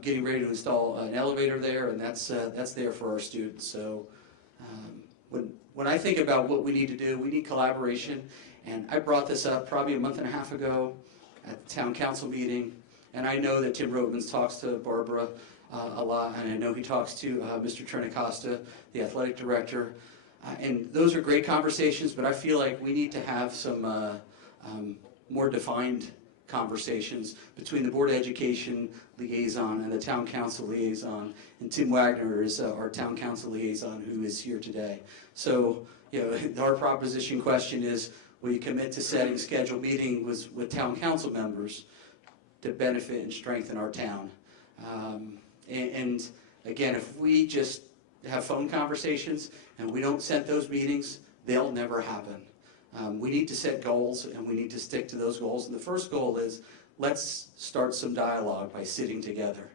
getting ready to install an elevator there, and that's there for our students. So when I think about what we need to do, we need collaboration, and I brought this up probably a month and a half ago at the town council meeting, and I know that Tim Rootman talks to Barbara a lot, and I know he talks to Mr. Trinicosta, the athletic director, and those are great conversations, but I feel like we need to have some more defined conversations between the Board of Education liaison and the town council liaison, and Tim Wagner is our town council liaison who is here today. So, our proposition question is, will you commit to setting scheduled meetings with town council members to benefit and strengthen our town? And again, if we just have phone conversations and we don't set those meetings, they'll never happen. We need to set goals, and we need to stick to those goals. And the first goal is, let's start some dialogue by sitting together.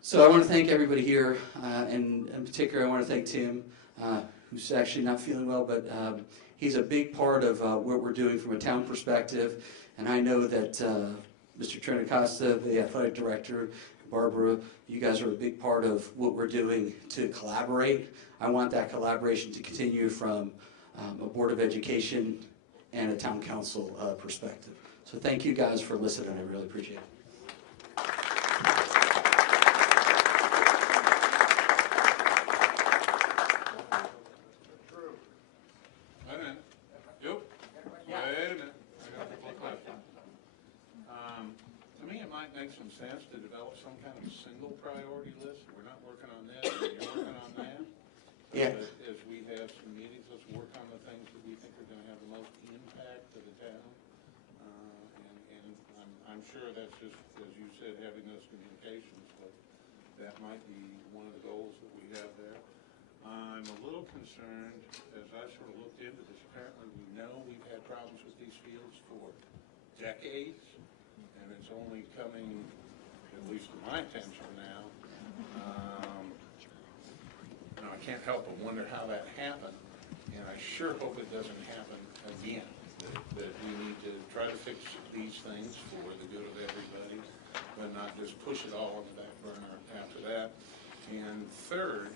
So I want to thank everybody here, and in particular I want to thank Tim, who's actually not feeling well, but he's a big part of what we're doing from a town perspective. And I know that Mr. Trinicosta, the athletic director, Barbara, you guys are a big part of what we're doing to collaborate. I want that collaboration to continue from a Board of Education and a town council perspective. So thank you guys for listening. I really appreciate it. single priority list. We're not working on this, you're working on that. Yeah. But as we have some meetings, let's work on the things that we think are gonna have the most impact to the town. And I'm sure that's just, as you said, having those communications, but that might be one of the goals that we have there. I'm a little concerned, as I sort of looked into this, apparently we know we've had problems with these fields for decades, and it's only coming, at least to my attention now. I can't help but wonder how that happened, and I sure hope it doesn't happen again. That we need to try to fix these things for the good of everybody, but not just push it all on the back burner after that. And third,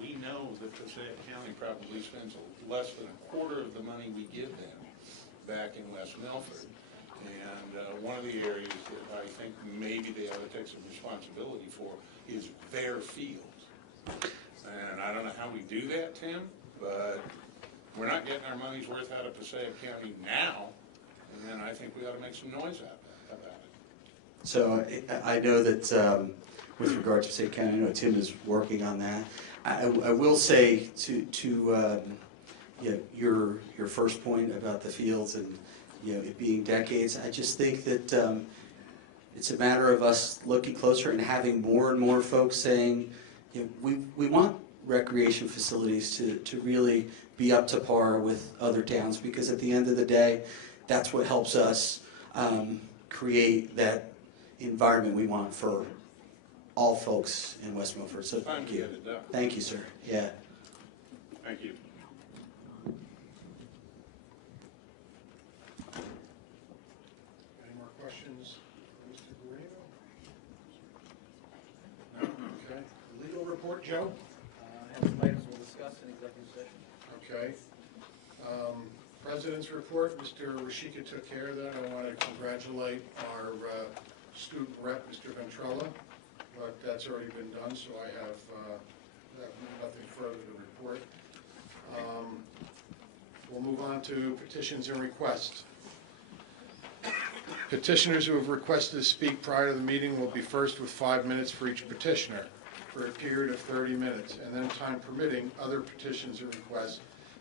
we know that Passaic County probably spends less than a quarter of the money we give them back in West Milford. And one of the areas that I think maybe they ought to take some responsibility for is their fields. And I don't know how we do that, Tim, but we're not getting our money's worth out of Passaic County now, and I think we ought to make some noise about it. So I know that with regard to Passaic County, I know Tim is working on that. I will say to your first point about the fields and it being decades, I just think that it's a matter of us looking closer and having more and more folks saying, we want recreation facilities to really be up to par with other towns, because at the end of the day, that's what helps us create that environment we want for all folks in West Milford. So thank you. Thank you, sir. Yeah. Thank you. Any more questions for Mr. Guarino? No? Okay. Legal report, Joe? I have some items we'll discuss in executive session. Okay. President's report, Mr. Rashika took care of that. I want to congratulate our student rep, Mr. Ventrella, but that's already been done, so I have nothing further to report. We'll move on to petitions and requests. Petitioners who have requested to speak prior to the meeting will be first with 5 minutes for each petitioner for a period of 30 minutes, and then time permitting, other petitions or requests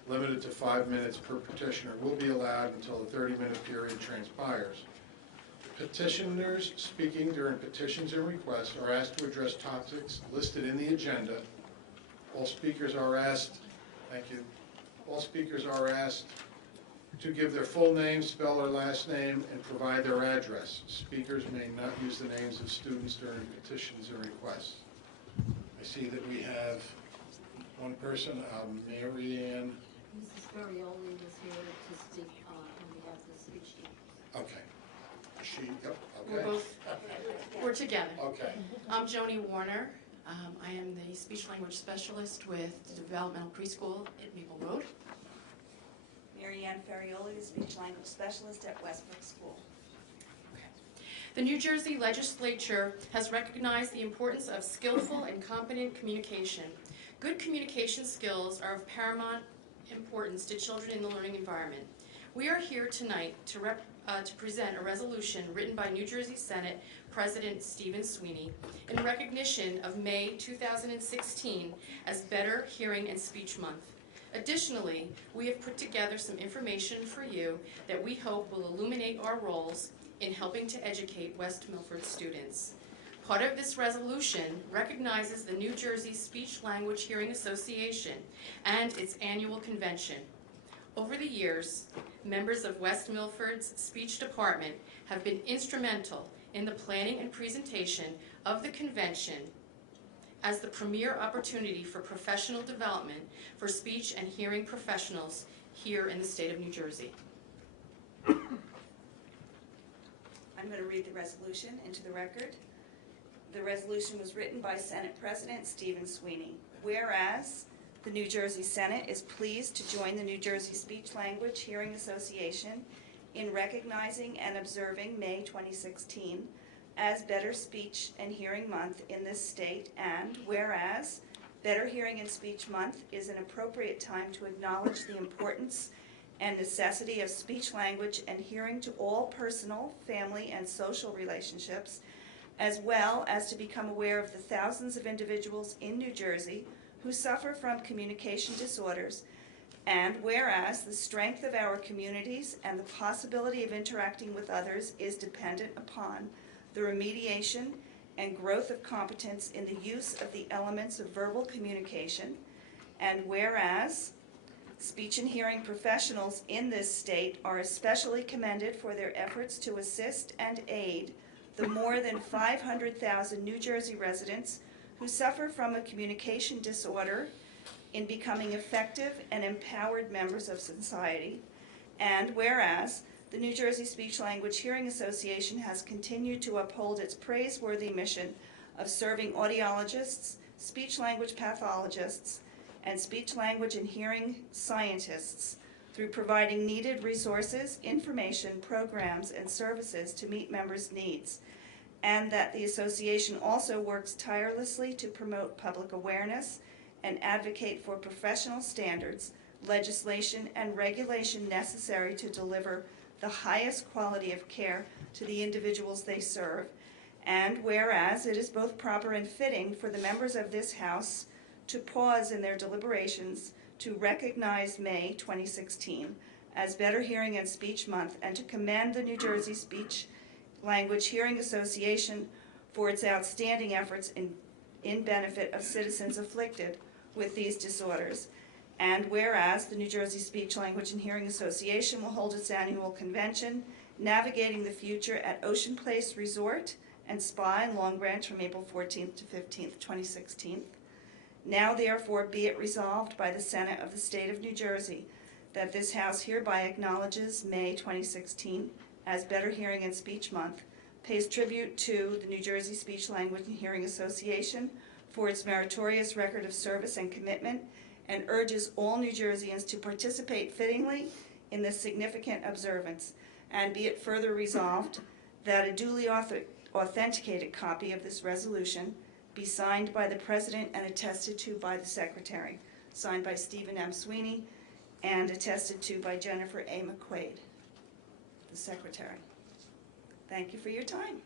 limited to 5 minutes per petitioner will be allowed until the 30-minute period transpires. Petitioners speaking during petitions and requests are asked to address topics listed in the agenda. All speakers are asked, thank you, all speakers are asked to give their full name, spell their last name, and provide their address. Speakers may not use the names of students during petitions and requests. I see that we have one person, Mary Ann. Mrs. Ferrioli was here to speak on behalf of the speech team. Okay. She, yep, We're okay. both, we're together. Okay. I'm Joni Warner. I am the speech language specialist with the developmental preschool at Maple Road. Mary Ann Ferrioli, the speech language specialist at Westbrook School. The New Jersey Legislature has recognized the importance of skillful and competent communication. Good communication skills are of paramount importance to children in the learning environment. We are here tonight to present a resolution written by New Jersey Senate President Stephen Sweeney in recognition of May 2016 as Better Hearing and Speech Month. Additionally, we have put together some information for you that we hope will illuminate our roles in helping to educate West Milford students. Part of this resolution recognizes the New Jersey Speech Language Hearing Association and its annual convention. Over the years, members of West Milford's speech department have been instrumental in the planning and presentation of the convention as the premier opportunity for professional development for speech and hearing professionals here in the state of New Jersey. I'm going to read the resolution into the record. The resolution was written by Senate President Stephen Sweeney. Whereas the New Jersey Senate is pleased to join the New Jersey Speech Language Hearing Association in recognizing and observing May 2016 as Better Speech and Hearing Month in this state, and whereas Better Hearing and Speech Month is an appropriate time to acknowledge the importance and necessity of speech language and hearing to all personal, family, and social relationships, as well as to become aware of the thousands of individuals in New Jersey who suffer from communication disorders, and whereas the strength of our communities and the possibility of interacting with others is dependent upon the remediation and growth of competence in the use of the elements of verbal communication, and whereas speech and hearing professionals in this state are especially commended for their efforts to assist and aid the more than 500,000 New Jersey residents who suffer from a communication disorder in becoming effective and empowered members of society, and whereas the New Jersey Speech Language Hearing Association has continued to uphold its praiseworthy mission of serving audiologists, speech language pathologists, and speech language and hearing scientists through providing needed resources, information, programs, and services to meet members' needs, and that the association also works tirelessly to promote public awareness and advocate for professional standards, legislation, and regulation necessary to deliver the highest quality of care to the individuals they serve, and whereas it is both proper and fitting for the members of this House to pause in their deliberations to recognize May 2016 as Better Hearing and Speech Month and to commend the New Jersey Speech Language Hearing Association for its outstanding efforts in benefit of citizens afflicted with these disorders. And whereas the New Jersey Speech Language and Hearing Association will hold its annual convention, Navigating the Future, at Ocean Place Resort and Spa in Long Branch from April 14th to 15th, 2016. Now therefore be it resolved by the Senate of the State of New Jersey that this House hereby acknowledges May 2016 as Better Hearing and Speech Month, pays tribute to the New Jersey Speech Language and Hearing Association for its meritorious record of service and commitment, and urges all New Jerseyans to participate fittingly in this significant observance. And be it further resolved that a duly authenticated copy of this resolution be signed by the President and attested to by the Secretary. Signed by Stephen M. Sweeney and attested to by Jennifer A. McQuaid, the Secretary. Thank you for your time.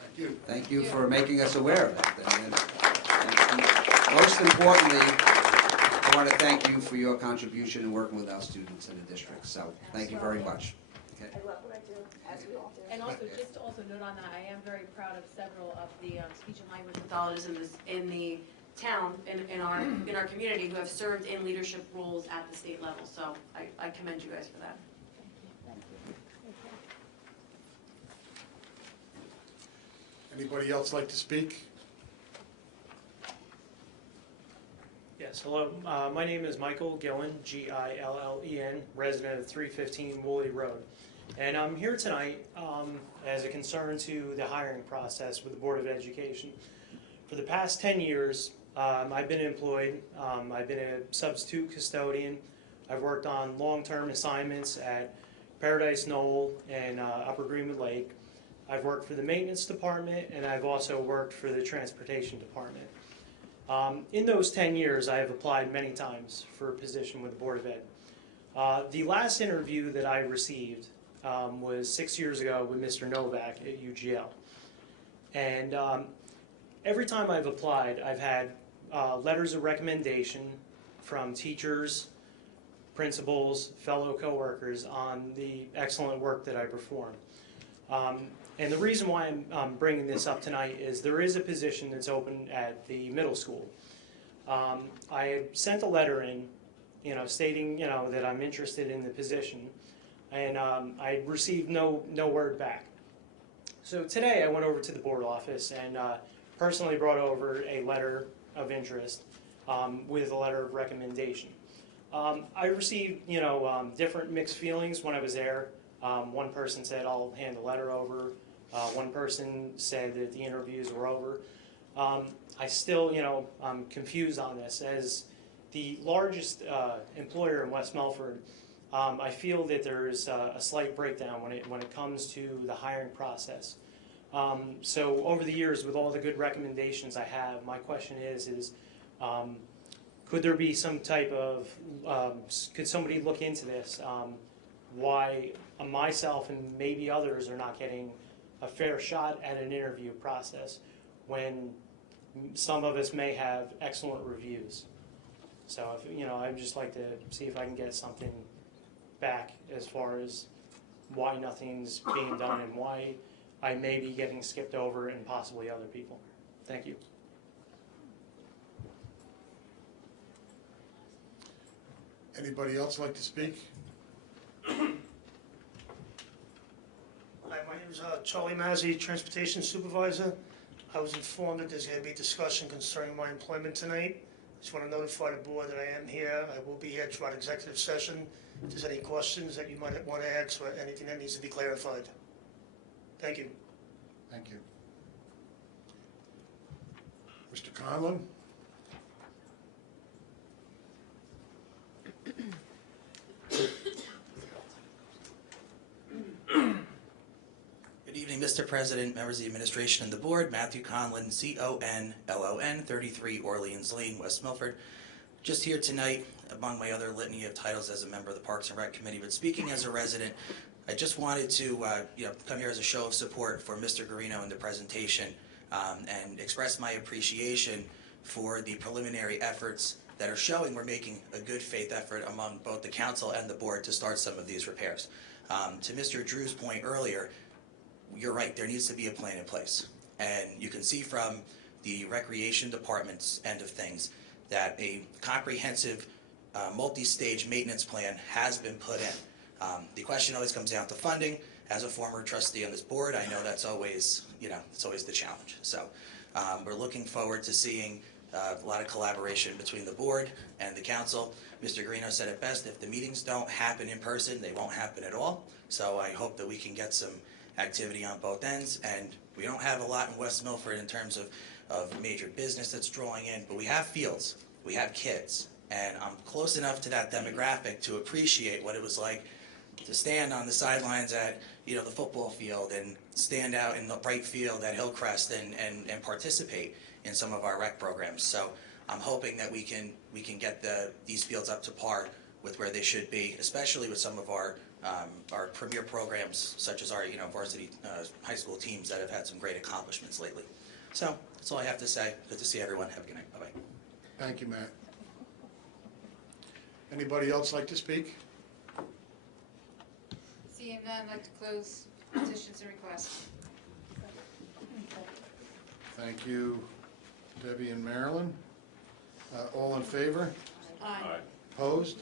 Thank you. Thank you for making us aware of that. And most importantly, I want to thank you for your contribution in working with our students in the district. So thank you very much. Okay. I love what I do, as we all do. And also, just to also note on that, I am very proud of several of the speech and language pathologists in the town, in our community, who have served in leadership roles at the state level. So I commend you guys for that. Anybody else like to speak? Yes, hello. My name is Michael Gillen, Gillen, resident of 315 Woolley Road. And I'm here tonight as a concern to the hiring process with the Board of Education. For the past 10 years, I've been employed. I've been a substitute custodian. I've worked on long-term assignments at Paradise Knoll and Upper Greenwood Lake. I've worked for the maintenance department, and I've also worked for the transportation department. In those 10 years, I have applied many times for a position with the Board of Ed. The last interview that I received was 6 years ago with Mr. Novak at UGL. And every time I've applied, I've had letters of recommendation from teachers, principals, fellow coworkers on the excellent work that I perform. And the reason why I'm bringing this up tonight is there is a position that's open at the middle school. I sent a letter in, stating, that I'm interested in the position, and I received no word back. So today I went over to the board office and personally brought over a letter of interest with a letter of recommendation. I received, different mixed feelings when I was there. One person said, I'll hand the letter over. One person said that the interviews were over. I still, I'm confused on this. As the largest employer in West Milford, I feel that there is a slight breakdown when it comes to the hiring process. So over the years, with all the good recommendations I have, my question is could there be some type of, could somebody look into this? Why myself and maybe others are not getting a fair shot at an interview process when some of us may have excellent reviews. So if, I'd just like to see if I can get something back as far as why nothing's being done and why I may be getting skipped over and possibly other people. Thank you. Anybody else like to speak? Hi, my name is Charlie Mazzi, Transportation Supervisor. I was informed that there's going to be discussion concerning my employment tonight. Just want to notify the board that I am here. I will be here throughout executive session. If there's any questions that you might want to ask or anything that needs to be clarified. Thank you. Thank you. Mr. Conlon? Good evening, Mr. President, members of the administration and the board. Matthew Conlon, C-O-N-L-O-N, 33 Orleans Lane, West Milford. Just here tonight, among my other litany of titles as a member of the Parks and Rec Committee, but speaking as a resident, I just wanted to come here as a show of support for Mr. Garino in the presentation and express my appreciation for the preliminary efforts that are showing we're making a good faith effort among both the council and the board to start some of these repairs. To Mr. Drew's point earlier, you're right, there needs to be a plan in place. And you can see from the recreation department's end of things that a comprehensive multi-stage maintenance plan has been put in. The question always comes down to funding. As a former trustee on this board, I know that's always, it's always the challenge. So we're looking forward to seeing a lot of collaboration between the board and the council. Mr. Garino said it best, if the meetings don't happen in person, they won't happen at all. So I hope that we can get some activity on both ends. And we don't have a lot in West Milford in terms of major business that's drawing in, but we have fields, we have kids. And I'm close enough to that demographic to appreciate what it was like to stand on the sidelines at the football field and stand out in the right field at Hillcrest and participate in some of our rec programs. So I'm hoping that we can get these fields up to par with where they should be, especially with some of our premier programs, such as our varsity high school teams that have had some great accomplishments lately. So that's all I have to say. Good to see everyone. Have a good night. Bye-bye. Thank you, Matt. Anybody else like to speak? Seeing none, I'd like to close petitions and requests. Thank you, Debbie and Marilyn. All in favor? Aye. Opposed?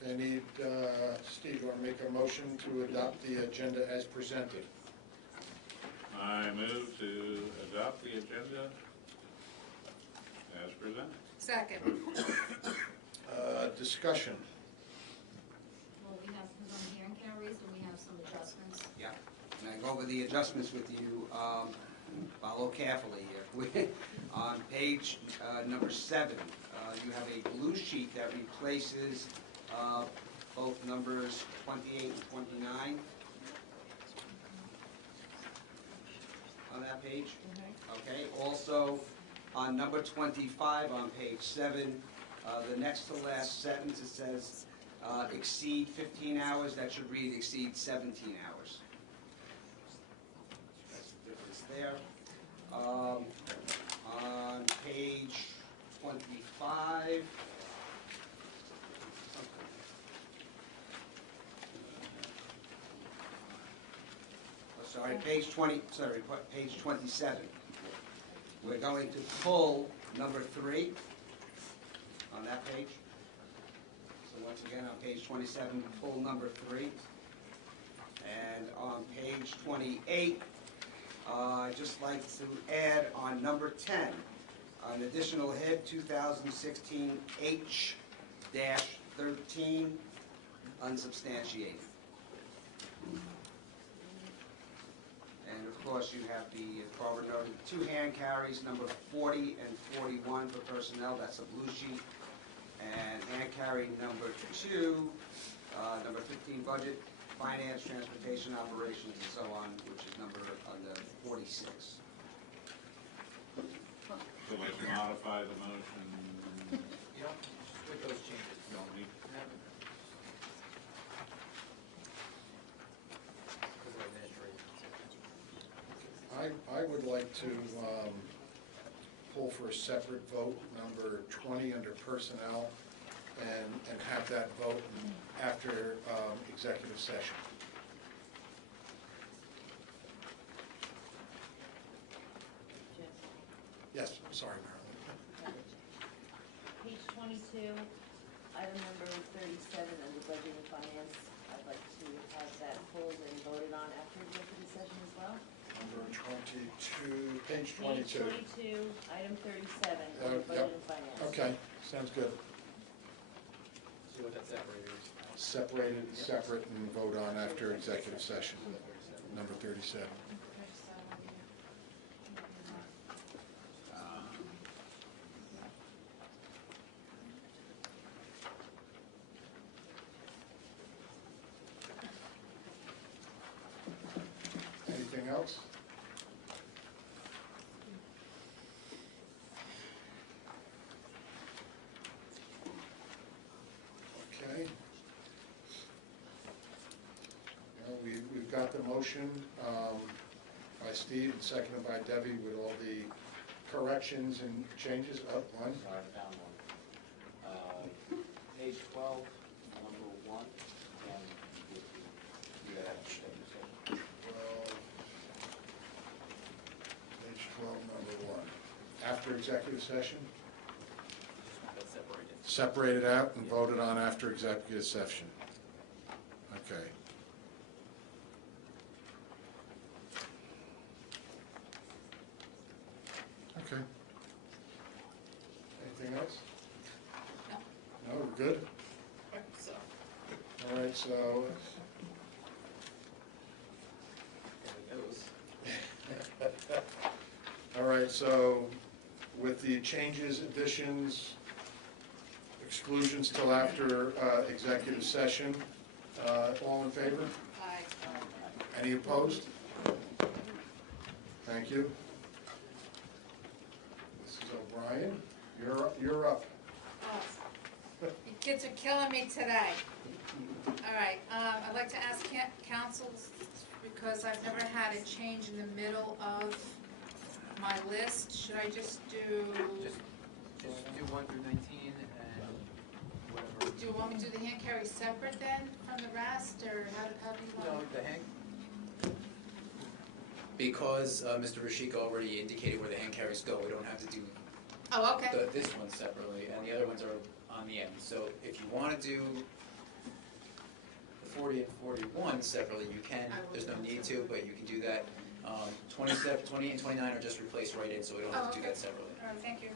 Okay, I need, Steve, you want to make a motion to adopt the agenda as presented? I move to adopt the agenda as presented. Second. Discussion. Well, we have some hearing carries and we have some adjustments. Yeah, and I go over the adjustments with you, follow carefully here. On page number 7, you have a blue sheet that replaces both numbers 28 and 29 on that page. Okay, also on number 25 on page 7, the next to last sentence, it says exceed 15 hours, that should read exceed 17 hours. That's the difference there. On page 25, page 27. We're going to pull number 3 on that page. So once again, on page 27, pull number 3. And on page 28, I'd just like to add on number 10, an additional hit, 2016 H-13, unsubstantiated. And of course, you have the, as Barbara noted, 2 hand carries, number 40 and 41 for personnel, that's a blue sheet. And hand carry number 2, number 15 budget, finance, transportation, operations, and so on, which is number 46. So let's modify the motion. Yeah, with those changes. Don't need. I would like to pull for a separate vote, number 20 under personnel, and have that vote after executive session. Yes, I'm sorry, Marilyn. Page 22, item number 37 under budget and finance. I'd like to have that pulled and voted on after executive session as well. Number 22, page 22. Page 22, item 37 under budget and finance. Okay, sounds good. See what that separator is. Separated, separate, and vote on after executive session. Number 37. Anything else? Okay. We've got the motion by Steve and seconded by Debbie with all the corrections and changes. Oh, one. Sorry, I found one. Page 12, number 1, and you got it. 12, page 12, number 1. After executive session? That's separated. Separated out and voted on after executive session. Okay. Okay. Anything else? No, we're good? So, All right, so, all right, so with the changes, additions, exclusions till after executive session, all in favor? aye. Any opposed? Thank you. Mrs. O'Brien, you're up. Oh, you kids are killing me today. All right, I'd like to ask council, because I've never had a change in the middle of my list, should I just do, Just do 1 through 19 and whatever. do you want me to do the hand carry separate then from the rest, or how do you No, want? the hand, Because Mr. Rashik already indicated where the hand carries go, we don't have to do Oh, okay. this one separately, and the other ones are on the end. So if you want to do the 40 and 41 separately, you can. There's no need to, but you can do that. 20 and 29 are just replaced right in, so we don't have to do that separately. All right, thank you.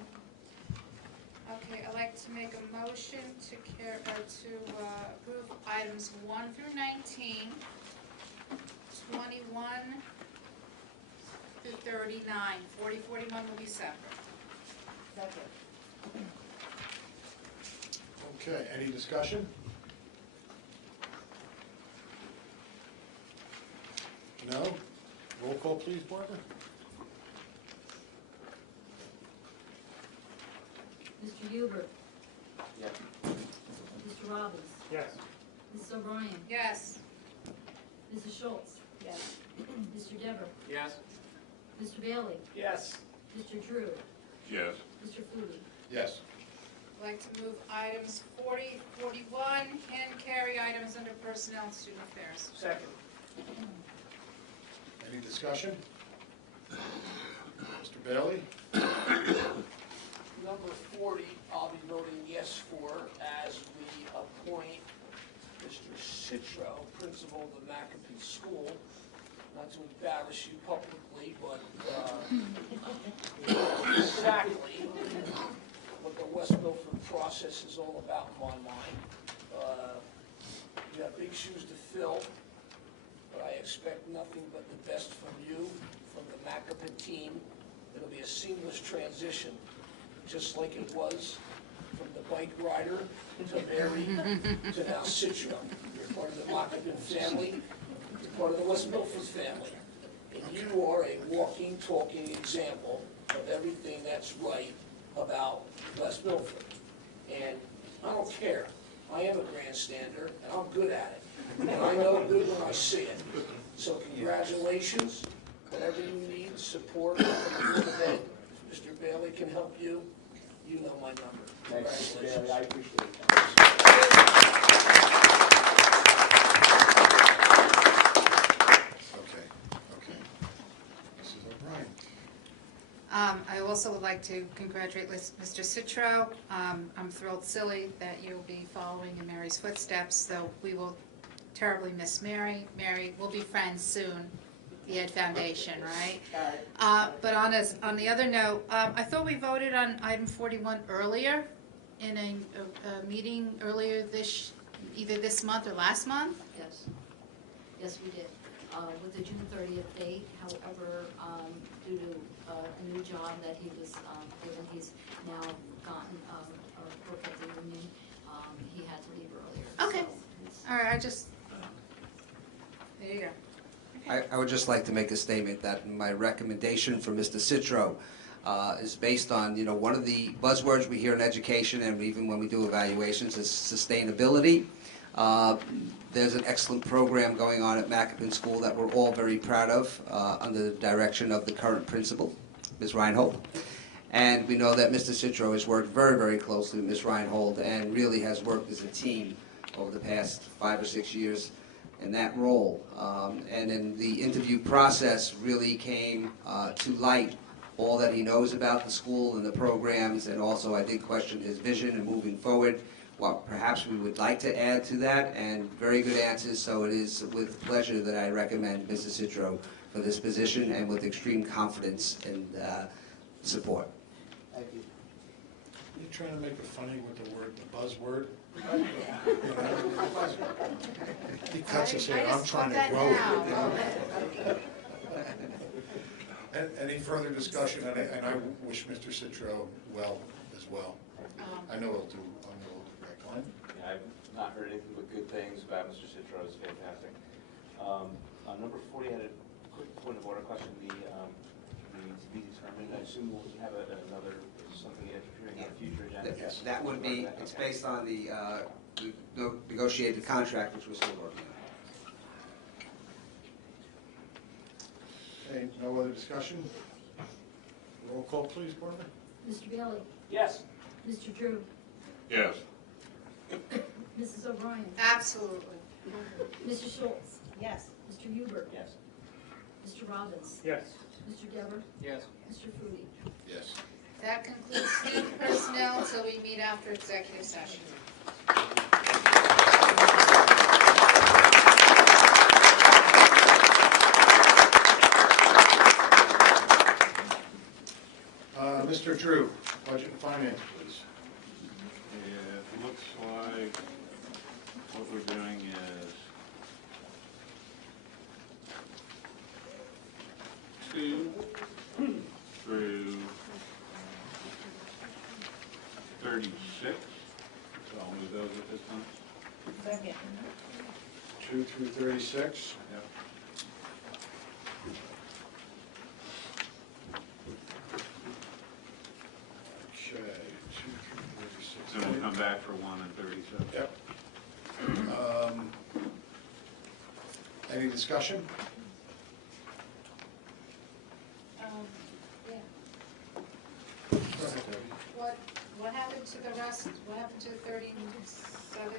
Okay, I'd like to make a motion to approve items 1 through 19, 21 through 39. 40, 41 will be separate. Second. Okay, any discussion? No? Roll call, please, Barbara. Mr. Hubert. Yes. Mr. Robbins. Yes. Mrs. O'Brien. Yes. Mrs. Schultz. Yes. Mr. Dever. Yes. Mr. Bailey. Yes. Mr. Drew. Yes. Mr. Foodie. Yes. I'd like to move items 40, 41, hand carry items under personnel and student affairs. Second. Any discussion? Mr. Bailey? Number 40, I'll be voting yes for as we appoint Mr. Citro, principal of the McApee School. Not to embarrass you publicly, but exactly what the West Milford process is all about in my mind. You have big shoes to fill, but I expect nothing but the best from you, from the McApee team. It'll be a seamless transition, just like it was from the bike rider to Mary to now Citro. You're part of the McApee family. You're part of the West Milford family. And you are a walking, talking example of everything that's right about West Milford. And I don't care. I am a grandstander, and I'm good at it. And I know good when I see it. So congratulations. Whatever you need, the support of the Board of Ed. If Mr. Bailey can help you, you know my number. Thanks, Mr. Congratulations. Bailey, I appreciate it. Okay. Mrs. O'Brien. I also would like to congratulate Mr. Citro. I'm thrilled silly that you'll be following in Mary's footsteps, though we will terribly miss Mary. Mary, we'll be friends soon, the Ed Foundation, right? But on the other note, I thought we voted on item 41 earlier in a meeting earlier either this month or last month. Yes. Yes, we did. With the June 30th date, however, due to a new job that he was given, he's now gotten work at the union. He had to leave earlier. Okay. So All right, there you go. I would just like to make a statement that my recommendation for Mr. Citro is based on, one of the buzzwords we hear in education and even when we do evaluations is sustainability. There's an excellent program going on at Maccabin School that we're all very proud of under the direction of the current principal, Ms. Reinhold. And we know that Mr. Citro has worked very, very closely with Ms. Reinhold and really has worked as a team over the past 5 or 6 years in that role. And in the interview process really came to light all that he knows about the school and the programs, and also I did question his vision and moving forward, what perhaps we would like to add to that, and very good answers, so it is with pleasure that I recommend Mr. Citro for this position and with extreme confidence and support. Thank you. You trying to make it funny with the word, the buzzword? He cuts his hair, I'm trying to grow it. Any further discussion, and I wish Mr. Citro well as well. I know he'll do great. Glenn? Yeah, I've not heard anything but good things about Mr. Citro. It's fantastic. On number 40, I had a quick point of order question. The to be determined, I assume we'll have another, something appearing on a future agenda? Yes, that would be, it's based on the negotiated contract which we're still working on. Okay, no other discussion? Roll call, please, Barbara. Mr. Bailey? Yes. Mr. Drew? Yes. Mrs. O'Brien? Absolutely. Mrs. Schultz? Yes. Mr. Hubert? Yes. Mr. Robbins? Yes. Mr. Geber? Yes. Mr. Foodie? Yes. That concludes student personnel until we meet after executive session. Mr. Drew, budget and finance, please. It looks like what we're doing is 2 through 36. So I'll move those at this time. Second. 2 through 36. Yep. Okay, 2 through 36. Then we'll come back for 1 and 37. Yep. Any discussion? Yeah. Go ahead, Debbie. What happened to the rest? What happened to 37?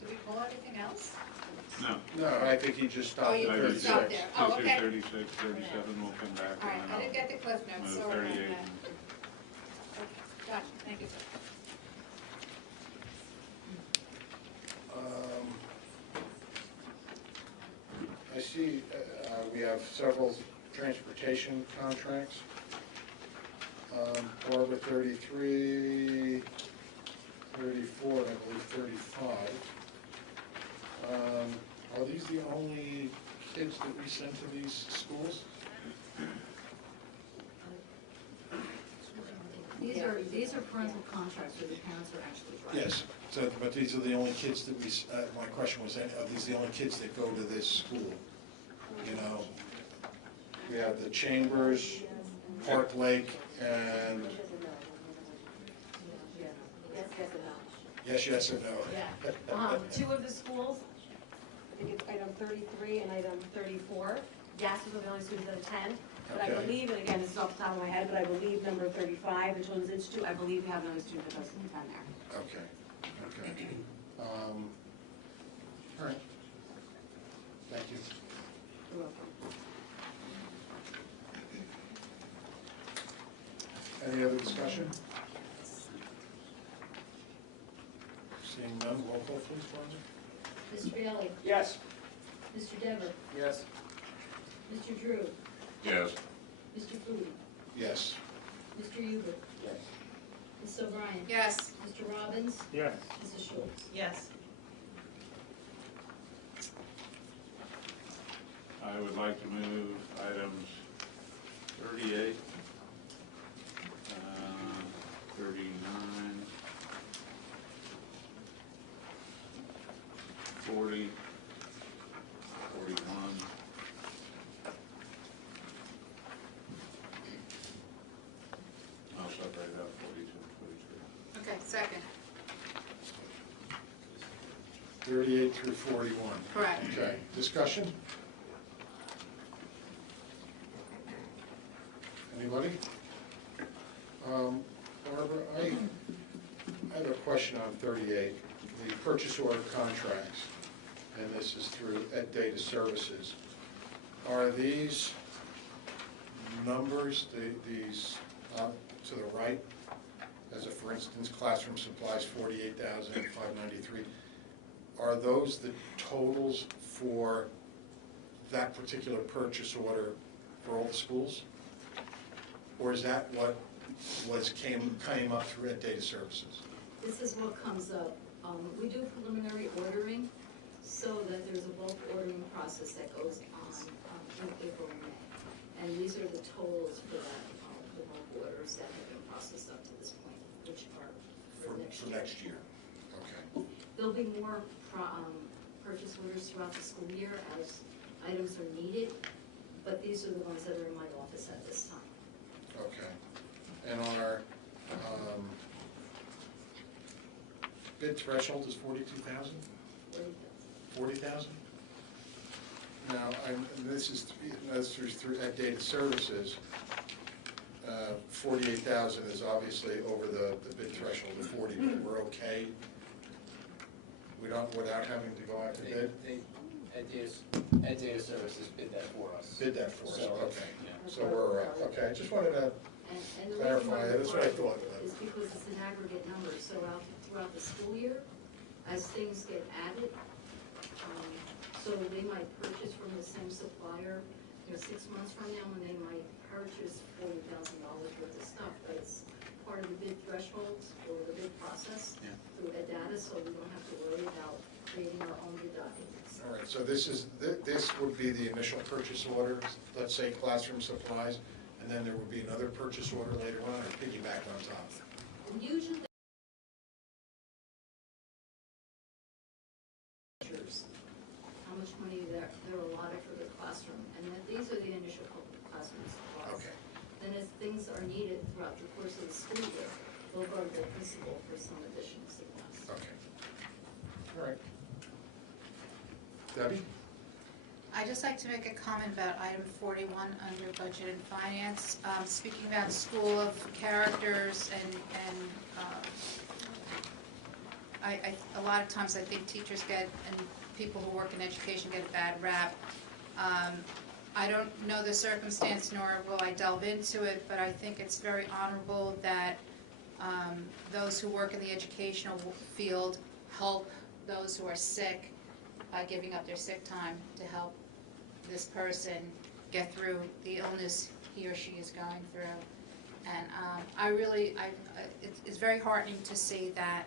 Did we pull everything else? No. No, I think he just stopped Oh, at you 36. stopped there. Oh, 2 through okay. 36, 37 will come back. All right, and then I didn't get the cliff I'll notes, move sorry 38 about that. and Okay, gotcha, thank you, sir. I see we have several transportation contracts. Barbara 33, 34, and I believe 35. Are these the only kids that we send to these schools? These are parental contracts where the parents are actually driving. Yes, so, but these are the only kids that we, my question was, are these the only kids that go to this school? You know, we have the Chambers, Park Lake, and Yes, yes, and no. yes, yes, and no. Yeah. Two of the schools, I think it's item 33 and item 34. Yes, those are the only students that attend. But I Okay. believe, and again, this is off the top of my head, but I believe number 35, the Children's Institute, I believe we have another student that doesn't attend there. Okay, okay. All right. Thank you. You're welcome. Any other discussion? Seeing none, roll call please, Barbara. Mr. Bailey? Yes. Mr. Dever? Yes. Mr. Drew? Yes. Mr. Foodie? Yes. Mr. Hubert? Yes. Ms. O'Brien? Yes. Mr. Robbins? Yes. Mrs. Schultz? Yes. I would like to move items 38, 39, 40, 41, I'll separate out 42 and 43. Okay, second. 38 through 41. Correct. Okay, discussion? Anybody? Barbara, I have a question on 38, the purchase order contracts, and this is through Ed Data Services. Are these numbers, these to the right, as a for instance, classroom supplies 48,593, are those the totals for that particular purchase order for all the schools? Or is that what came up through Ed Data Services? This is what comes up. We do preliminary ordering so that there's a bulk ordering process that goes on in April and May. And these are the totals for that, the bulk orders that have been processed up to this point, which are for next For year. next year, okay. There'll be more purchase orders throughout the school year as items are needed, but these are the ones that are in my office at this time. Okay. And our bid threshold is 42,000? 40,000? Now, this is through Ed Data Services. 48,000 is obviously over the bid threshold of 40, but we're okay. We don't, without having to go out to bid? Ed Data Services bid that for us. Bid that for us, So, okay. yeah. So we're, okay, I just wanted to And the reason clarify, why that's what I thought. is because it's an aggregate number, so throughout the school year, as things get added, so they might purchase from the same supplier, 6 months from now, and they might purchase $40,000 worth of stuff, but it's part of the bid thresholds or the bid process through Ed Data, so we don't have to worry about creating our own bid documents. All right, so this would be the initial purchase order, let's say classroom supplies, and then there would be another purchase order later on, or piggyback on top? And usually, how much money they're allotted for the classroom, and then these are the initial classroom supplies. Okay. Then as things are needed throughout the course of the school year, they'll go to the principal for some additional supplies. Okay. All right. Debbie? I'd just like to make a comment about item 41 under Budget and Finance. Speaking about School of Characters and a lot of times I think teachers get, and people who work in education get a bad rap. I don't know the circumstance, nor will I delve into it, but I think it's very honorable that those who work in the educational field help those who are sick by giving up their sick time to help this person get through the illness he or she is going through. And it's very heartening to see that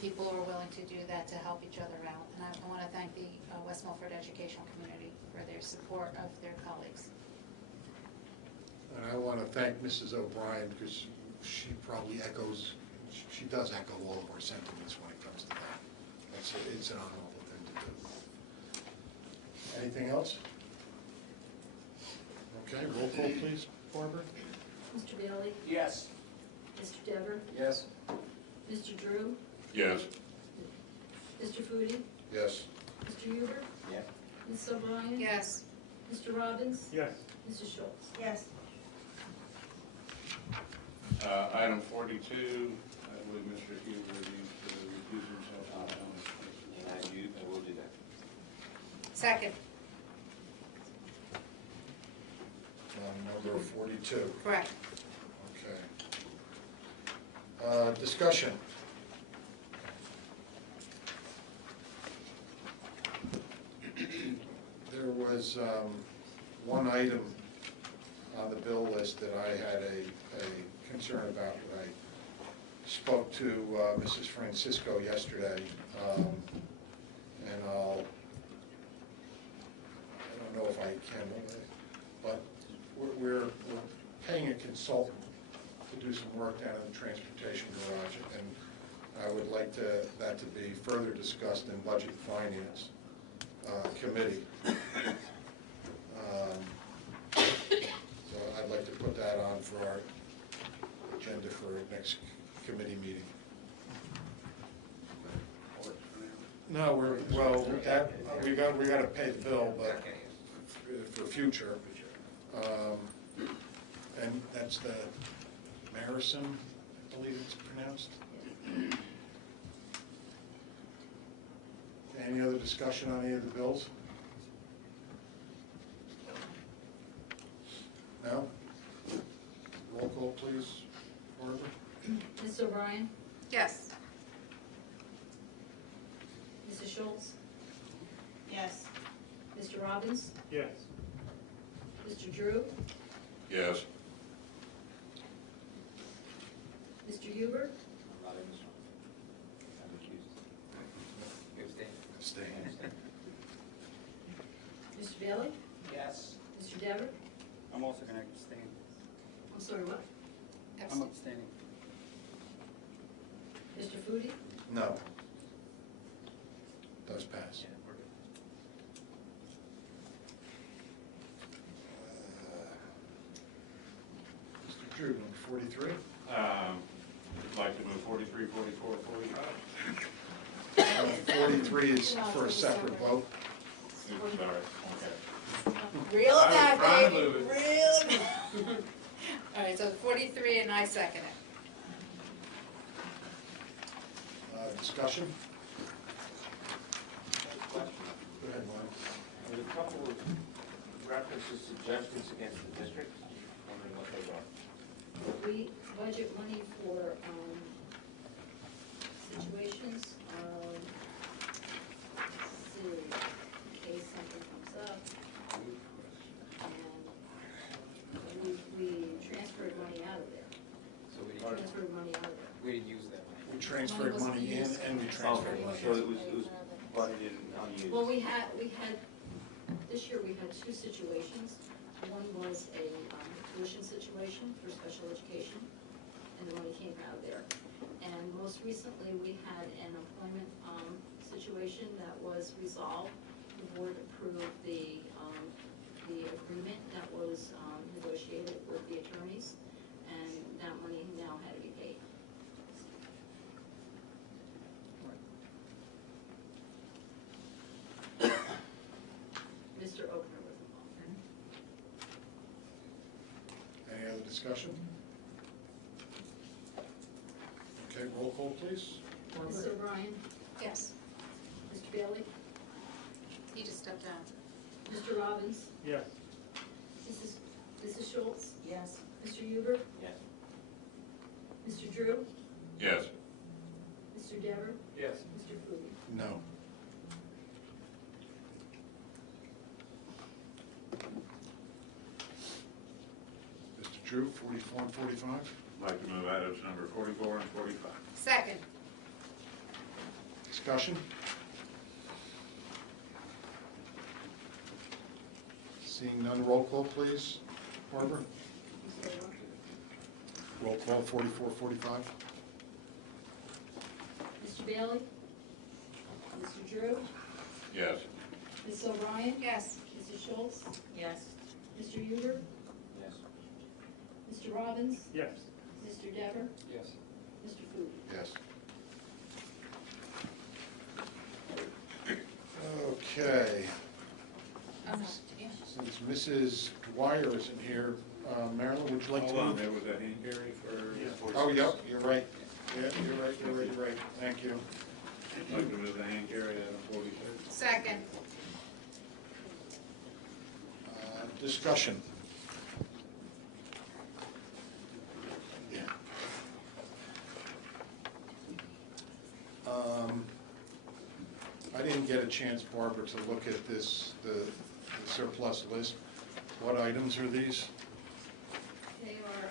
people are willing to do that to help each other out. And I want to thank the West Milford educational community for their support of their colleagues. And I want to thank Mrs. O'Brien, because she probably she does echo all of our sentiments when it comes to that. It's an honorable thing to do. Anything else? Okay, roll call please, Barbara. Mr. Bailey? Yes. Mr. Dever? Yes. Mr. Drew? Yes. Mr. Foodie? Yes. Mr. Hubert? Yes. Ms. O'Brien? Yes. Mr. Robbins? Yes. Mrs. Schultz? Yes. Item 42, I believe Mr. Huber needs to recuse himself on that one. And I will do that. Second. Number 42. Correct. Okay. Discussion. There was one item on the bill list that I had a concern about. I spoke to Mrs. Francisco yesterday, and I don't know if I can, but we're paying a consultant to do some work down in the transportation garage, and I would like that to be further discussed in Budget and Finance Committee. So I'd like to put that on for our agenda for next committee meeting. No, we got to pay the bill, but for future. And that's the Marison, I believe it's pronounced. Any other discussion on any of the bills? No? Roll call, please. Barbara? Ms. O'Brien? Yes. Mrs. Schultz? Yes. Mr. Robbins? Yes. Mr. Drew? Yes. Mr. Huber? I'm not in this one. I'm recused. You abstain? Abstain. Mr. Bailey? Yes. Mr. Dever? I'm also going to abstain. I'm sorry, what? I'm abstaining. Mr. Foodie? No. Does pass. Mr. Drew, number 43. I'd like to move 43, 44, 45. 43 is for a separate vote. Oops, sorry. Okay. Reel it I back, was trying to baby. move it. Reel it back. All right, so 43 and I second it. Discussion? Question. Go ahead, Mike. There's a couple of references to judgments against the district. Wondering what those are. We budget money for situations, let's see, in case something comes up. And we transferred money out of there. So we Transferred money out of there. We didn't use that money. We transferred money in and we transferred money So out. it was budgeted and unused. Well, we had, this year we had two situations. One was a tuition situation for special education, and the money came out of there. And most recently, we had an employment situation that was resolved. The board approved the agreement that was negotiated with the attorneys, and that money now had to be paid. Mr. Oakner was involved. Any other discussion? Okay, roll call, please. Ms. O'Brien? Yes. Mr. Bailey? He just stepped down. Mr. Robbins? Yes. Mrs. Schultz? Yes. Mr. Huber? Yes. Mr. Drew? Yes. Mr. Dever? Yes. Mr. Foodie? No. Mr. Drew, 44 and 45. I'd like to move items number 44 and 45. Second. Discussion? Seeing none, roll call, please. Barbara? Roll call, 44, 45. Mr. Bailey? Mr. Drew? Yes. Ms. O'Brien? Yes. Mrs. Schultz? Yes. Mr. Huber? Yes. Mr. Robbins? Yes. Mr. Dever? Yes. Mr. Foodie? Yes. Okay. Oh, no. Since Mrs. Dwyer isn't here. Marilyn, would you like to Hold on, move? there was a hand carry for. Oh, yep, you're right. Yeah, you're right. Thank you. I'd like to move the hand carry item 46. Second. Discussion. Yeah. I didn't get a chance, Barbara, to look at this, the surplus list. What items are these? They are,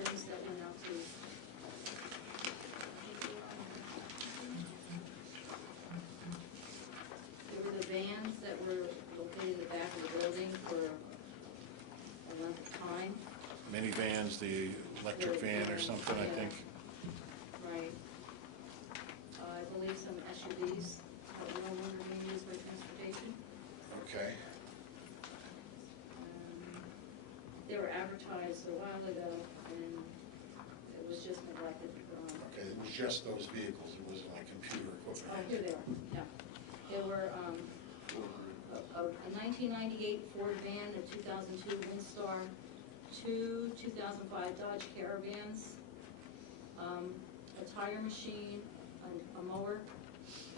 items that went out to. There were the vans that were located in the back of the building for a length of time. Minivans, the electric van or something, I think. Right. I believe some SUVs that were no longer being used for transportation. Okay. They were advertised a while ago, and it was just neglected. Okay, it was just those vehicles, it wasn't like computer equipment. Oh, here they are, yeah. There were a 1998 Ford van, a 2002 Windstar, two 2005 Dodge Caravans, a tire machine, a mower,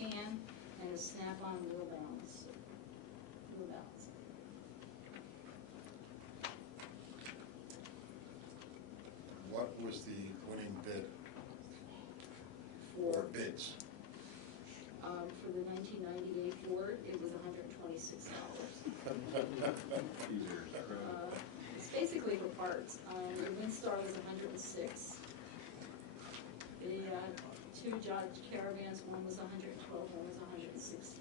can, and a Snap-on wheel balance. What was the winning bid? Or bids? For the 1998 Ford, it was $126. It's basically for parts. The Windstar was $106. The two Dodge Caravans, one was $112, one was $116.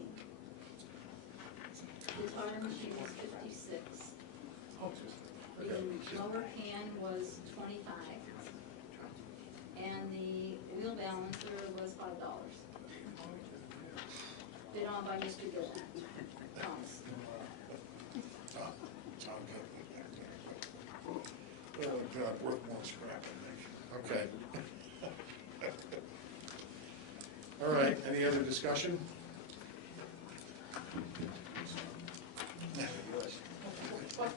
The tire machine was $56. The mower can was $25. And the wheel balancer was $5. Bid on by Mr. Gill. Thomas. Tom Goodwin. Oh, God, worth more scrap, I think. Okay. All right, any other discussion?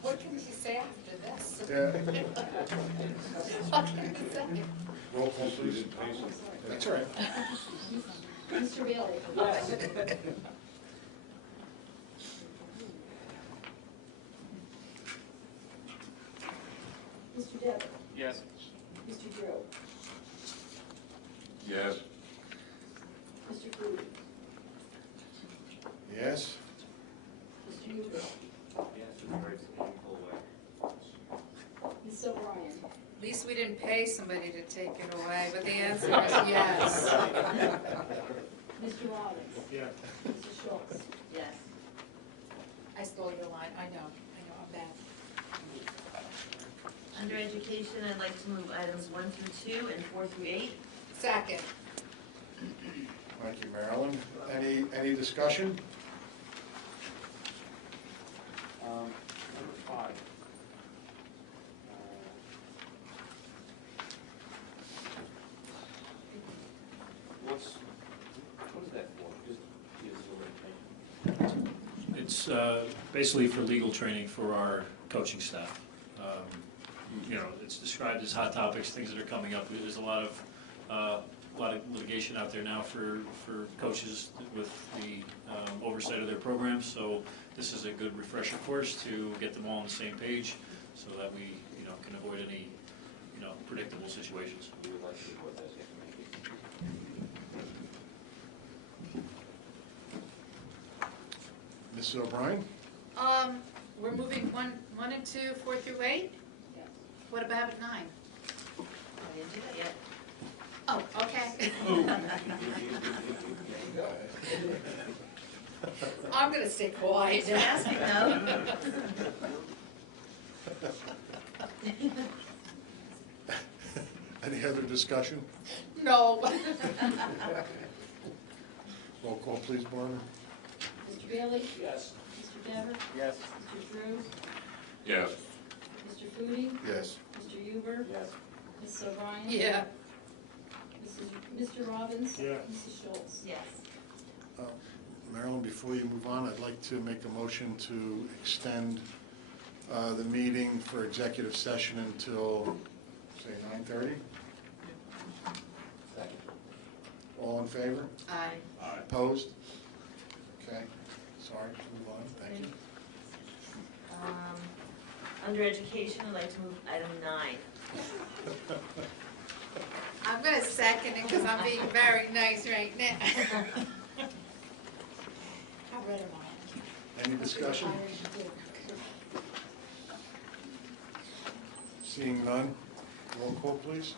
What can we say after this? Yeah. What can we say? Roll call, please. That's all right. Mr. Bailey? Yes. Mr. Devitt? Yes. Mr. Drew? Yes. Mr. Foodie? Yes? Mr. Huber? Ms. O'Brien? At least we didn't pay somebody to take it away, but the answer is yes. Mr. Robbins? Yeah. Mrs. Schultz? Yes. I stole your line, I know, I'm bad. Under education, I'd like to move items 1 through 2 and 4 through 8. Second. Thank you, Marilyn. Any discussion? Number 5. What is that for? Just give us a little information. It's basically for legal training for our coaching staff. You know, it's described as hot topics, things that are coming up. There's a lot of litigation out there now for coaches with the oversight of their programs. So this is a good refresher course to get them all on the same page, so that we, you know, can avoid any, you know, predictable situations. We would like to report those information. Mrs. O'Brien? We're moving 1 and 2, 4 through 8? Yeah. What about 9? I didn't do that yet. Oh, okay. I'm gonna stay quiet. You're asking, no? Any other discussion? No. Roll call, please, Barbara. Mr. Bailey? Yes. Mr. Devitt? Yes. Mr. Drew? Yes. Mr. Foodie? Yes. Mr. Huber? Yes. Ms. O'Brien? Yeah. Mr. Robbins? Yeah. Mrs. Schultz? Yes. Marilyn, before you move on, I'd like to make a motion to extend the meeting for executive session until, say, 9:30? Second. All in favor? Aye. Opposed? Okay, sorry, move on, thank you. Under education, I'd like to move item 9. I'm gonna second it because I'm being very nice right now. I read them all. Any discussion? Seeing none, roll call, please.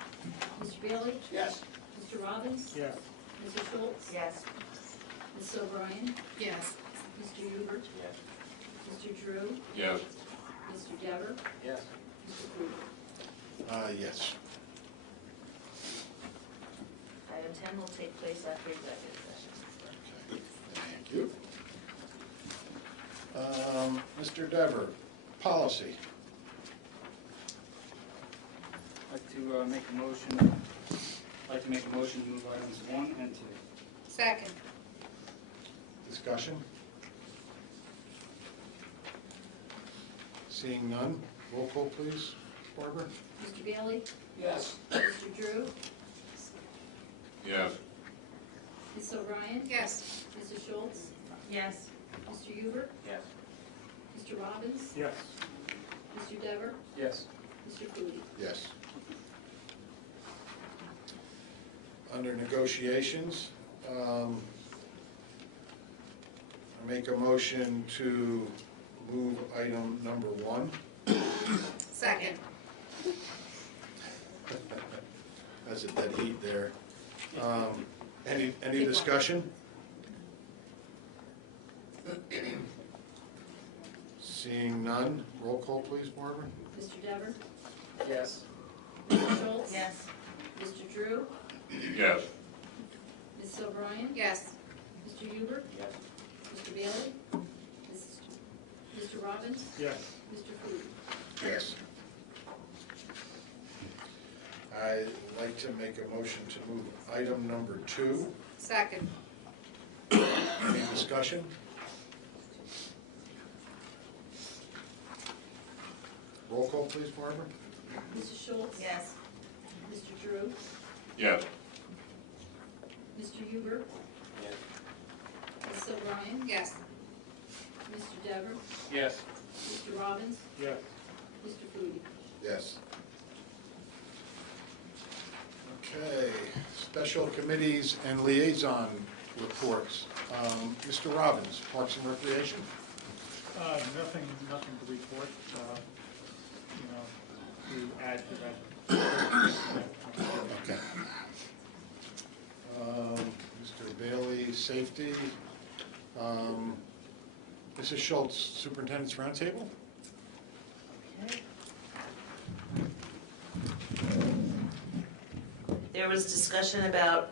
Mr. Bailey? Yes. Mr. Robbins? Yes. Mrs. Schultz? Yes. Ms. O'Brien? Yes. Mr. Hubert? Yes. Mr. Drew? Yes. Mr. Dever? Yes. Mr. Cooper? Yes. Item 10 will take place after executive session. Thank you. Mr. Dever, policy. I'd like to make a motion to move items 1 and 2. Second. Discussion? Seeing none, roll call, please. Barbara? Mr. Bailey? Yes. Mr. Drew? Yes. Ms. O'Brien? Yes. Mrs. Schultz? Yes. Mr. Hubert? Yes. Mr. Robbins? Yes. Mr. Dever? Yes. Mr. Cooley? Yes. Under negotiations, I make a motion to move item number 1. Second. That's a dead heat there. Any discussion? Seeing none, roll call, please, Barbara. Mr. Dever? Yes. Mrs. Schultz? Yes. Mr. Drew? Yes. Ms. O'Brien? Yes. Mr. Hubert? Yes. Mr. Bailey? Mr. Robbins? Yes. Mr. Cooley? Yes. I'd like to make a motion to move item number 2. Second. Any discussion? Roll call, please, Barbara. Mrs. Schultz? Yes. Mr. Drew? Yes. Mr. Hubert? Yes. Ms. O'Brien? Yes. Mr. Dever? Yes. Mr. Robbins? Yes. Mr. Cooley? Yes. Okay, special committees and liaison reports. Mr. Robbins, Parks and Recreation. Nothing to report, to add to that. Okay. Mr. Bailey, Safety. Mrs. Schultz, Superintendent's Roundtable. Okay. There was discussion about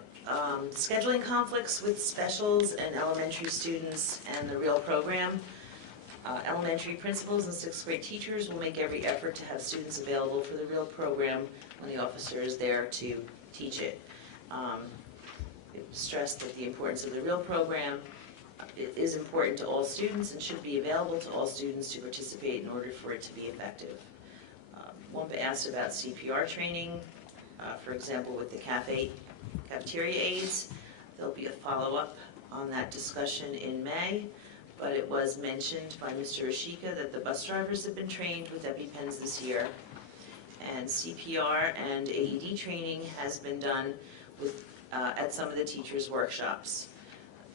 scheduling conflicts with specials and elementary students and the real program. Elementary principals and 6th grade teachers will make every effort to have students available for the real program when the officer is there to teach it. It was stressed that the importance of the real program is important to all students and should be available to all students to participate in order for it to be effective. Wampa asked about CPR training, for example, with the cafeteria aides. There'll be a follow-up on that discussion in May, but it was mentioned by Mr. Ashika that the bus drivers have been trained with EpiPens this year, and CPR and AED training has been done with, at some of the teachers' workshops.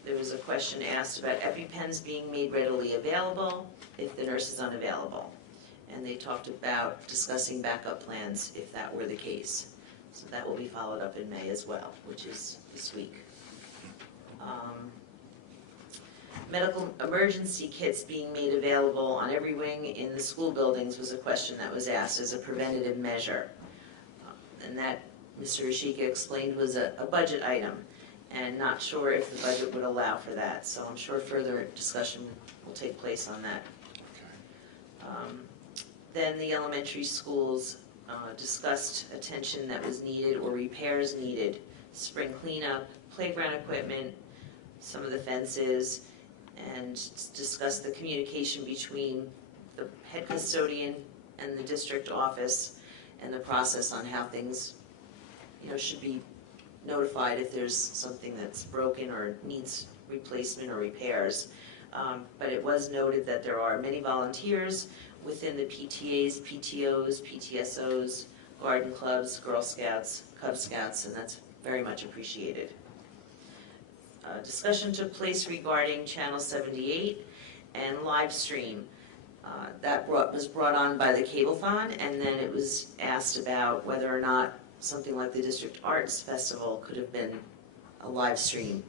There was a question asked about EpiPens being made readily available if the nurse is unavailable. And they talked about discussing backup plans if that were the case. So that will be followed up in May as well, which is this week. Medical emergency kits being made available on every wing in the school buildings was a question that was asked as a preventative measure. And that, Mr. Ashika explained, was a budget item, and not sure if the budget would allow for that. So I'm sure further discussion will take place on that. Then the elementary schools discussed attention that was needed or repairs needed, spring cleanup, playground equipment, some of the fences, and discuss the communication between the head custodian and the district office and the process on how things, should be notified if there's something that's broken or needs replacement or repairs. But it was noted that there are many volunteers within the PTAs, PTOs, PTSOs, garden clubs, Girl Scouts, Cub Scouts, and that's very much appreciated. Discussion took place regarding Channel 78 and live stream. That was brought on by the Cablephone, and then it was asked about whether or not something like the District Arts Festival could have been a live stream.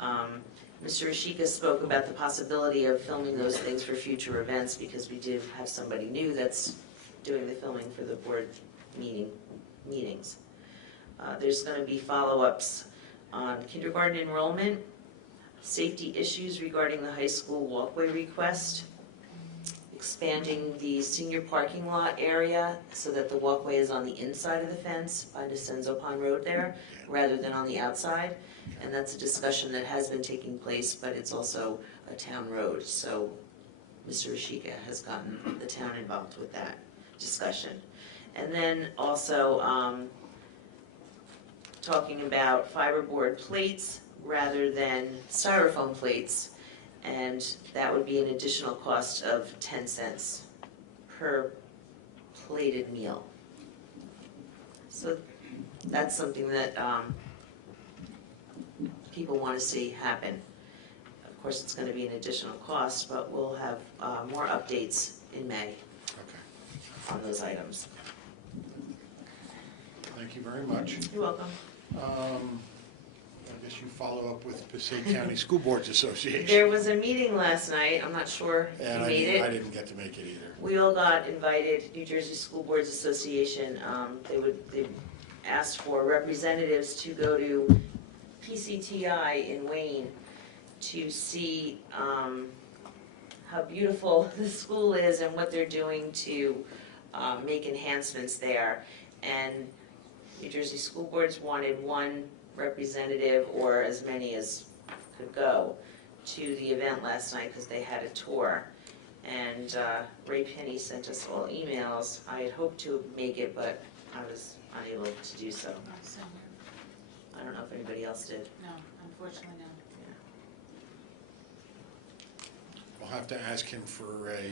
Mr. Ashika spoke about the possibility of filming those things for future events because we do have somebody new that's doing the filming for the board meetings. There's going to be follow-ups on kindergarten enrollment, safety issues regarding the high school walkway request, expanding the senior parking lot area so that the walkway is on the inside of the fence by Descenso Pond Road there, rather than on the outside. And that's a discussion that has been taking place, but it's also a town road. So Mr. Ashika has gotten the town involved with that discussion. And then also talking about fiberboard plates rather than styrofoam plates, and that would be an additional cost of 10 cents per plated meal. So that's something that people want to see happen. Of course, it's going to be an additional cost, but we'll have more updates in May on those items. Thank you very much. You're welcome. I guess you follow up with Passaic County School Boards Association. There was a meeting last night. I'm not sure if And you made it. I didn't get to make it either. We all got invited, New Jersey School Boards Association. They asked for representatives to go to PCTI in Wayne to see how beautiful the school is and what they're doing to make enhancements there. And New Jersey School Boards wanted one representative, or as many as could go, to the event last night because they had a tour. And Ray Penny sent us all emails. I had hoped to make it, but I was unable to do so. I don't know if anybody else did. No, unfortunately no. I'll have to ask him for a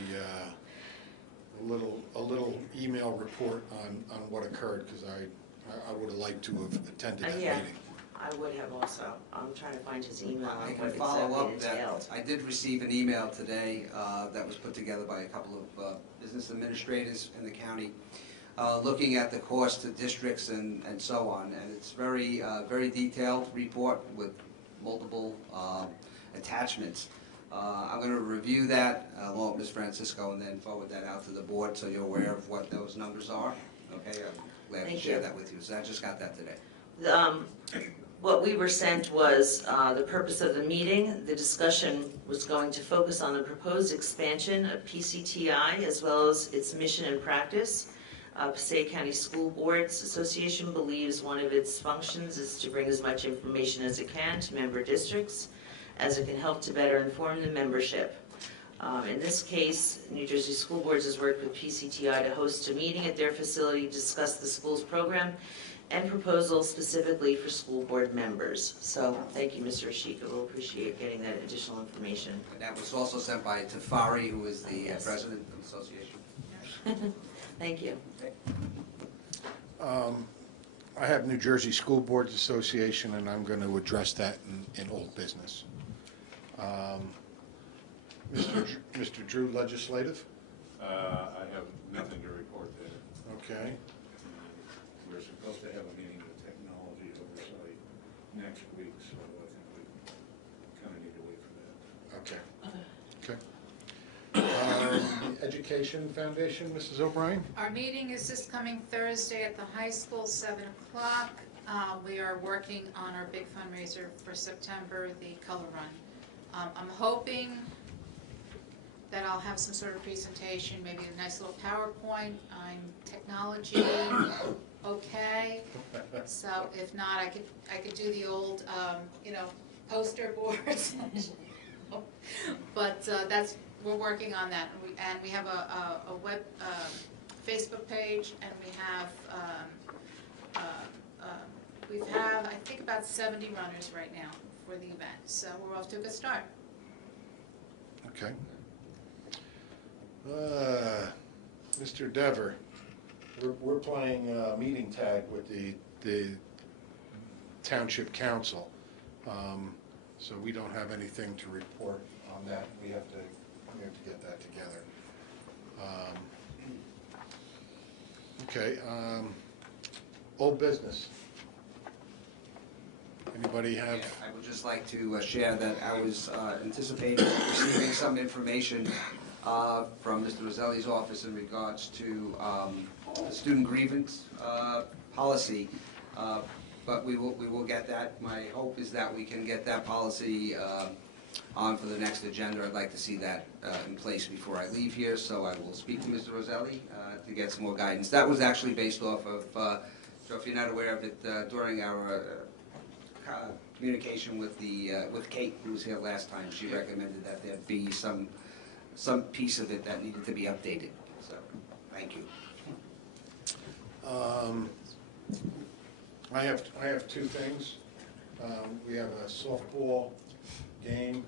little email report on what occurred, because I would have liked to have attended that Yeah, meeting. I would have also. I'm trying to find his email I and can what follow exactly up that entailed. I did receive an email today that was put together by a couple of business administrators in the county, looking at the cost to districts and so on. And it's very detailed report with multiple attachments. I'm going to review that along with Ms. Francisco and then forward that out to the board so you're aware of what those numbers are. Okay, I'm glad to Thank share you. that with you. So I just got that today. What we were sent was the purpose of the meeting. The discussion was going to focus on the proposed expansion of PCTI as well as its mission and practice. Passaic County School Boards Association believes one of its functions is to bring as much information as it can to member districts, as it can help to better inform the membership. In this case, New Jersey School Boards has worked with PCTI to host a meeting at their facility to discuss the school's program and proposals specifically for school board members. So thank you, Mr. Ashika. We'll appreciate getting that additional information. And that was also sent by Tafari, who is the Yes. president of the association. Thank you. I have New Jersey School Boards Association, and I'm going to address that in old business. Mr. Drew, legislative? I have nothing to report there. Okay. We're supposed to have a meeting with technology oversight next week, so I think we kind of need to wait for that. Okay. The Education Foundation, Mrs. O'Brien? Our meeting is this coming Thursday at the high school, 7 o'clock. We are working on our big fundraiser for September, the color run. I'm hoping that I'll have some sort of presentation, maybe a nice little PowerPoint. I'm technology okay, so if not, I could do the old, poster boards But we're working on that, and we have a web, Facebook page, and we have, I think about 70 runners right now for the event, so we're off to a good start. Okay. Mr. Dever, we're playing meeting tag with the Township Council, so we don't have anything to report on that. We have to get that together. Okay. Old business. Anybody have? I would just like to share that I was anticipating receiving some information from Mr. Roselli's office in regards to the student grievance policy, but we will get that. My hope is that we can get that policy on for the next agenda. I'd like to see that in place before I leave here, so I will speak to Mr. Roselli to get some more guidance. That was actually based off of, so if you're not aware of it, during our communication with Kate, who was here last time, she recommended that there be some piece of it that needed to be updated. So, thank you. I have two things. We have a softball game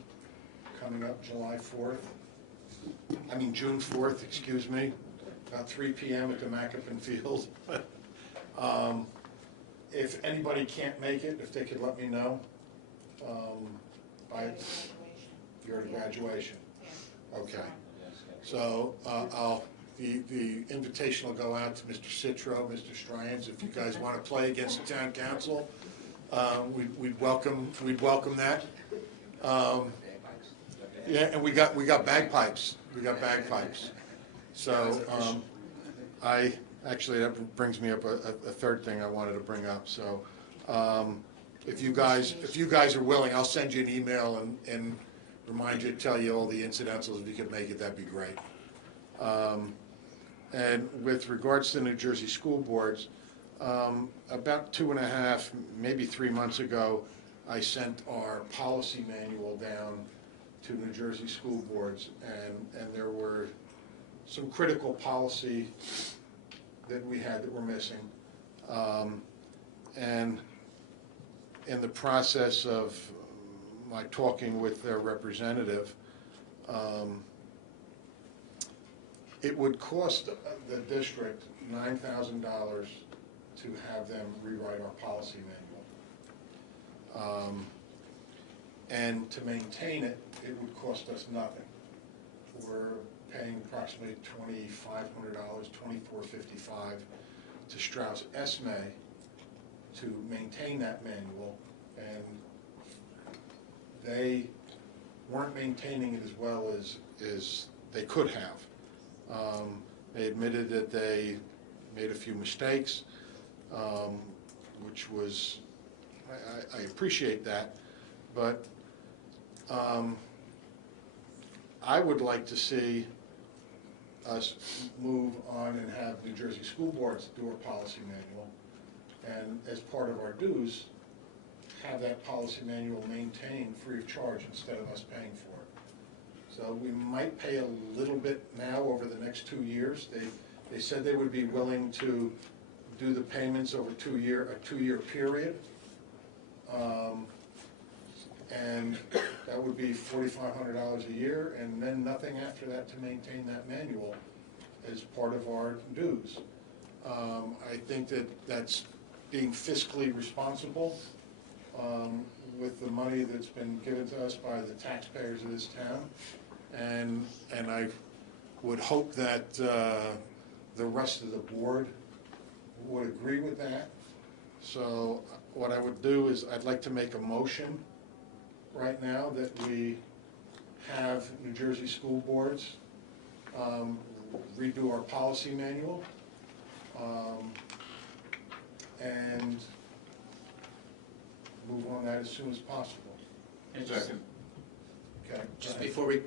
coming up June 4th, excuse me, about 3 p.m. at the Macapin Field. If anybody can't make it, if they could let me know. By your graduation. Okay. So the invitation will go out to Mr. Citro, Mr. Stryans. If you guys want to play against the town council, we'd welcome that. Yeah, and we got bagpipes. We got bagpipes. So actually that brings me up a third thing I wanted to bring up. So if you guys are willing, I'll send you an email and remind you to tell you all the incidentals. If you could make it, that'd be great. And with regards to New Jersey school boards, about 2.5, maybe 3 months ago, I sent our policy manual down to New Jersey school boards, and there were some critical policy that we had that were missing. And in the process of my talking with their representative, it would cost the district $9,000 to have them rewrite our policy manual. And to maintain it, it would cost us nothing. We're paying approximately $2,500, $2,455 to Strauss Esme to maintain that manual, and they weren't maintaining it as well as they could have. They admitted that they made a few mistakes, which was, I appreciate that, but I would like to see us move on and have New Jersey school boards do our policy manual, and as part of our dues, have that policy manual maintained free of charge instead of us paying for it. So we might pay a little bit now over the next 2 years. They said they would be willing to do the payments over a 2-year period. And that would be $4,500 a year, and then nothing after that to maintain that manual as part of our dues. I think that that's being fiscally responsible with the money that's been given to us by the taxpayers of this town, and I would hope that the rest of the board would agree with that. So what I would do is I'd like to make a motion right now that we have New Jersey school boards redo our policy manual and move on that as soon as possible. Second. Okay. Just before we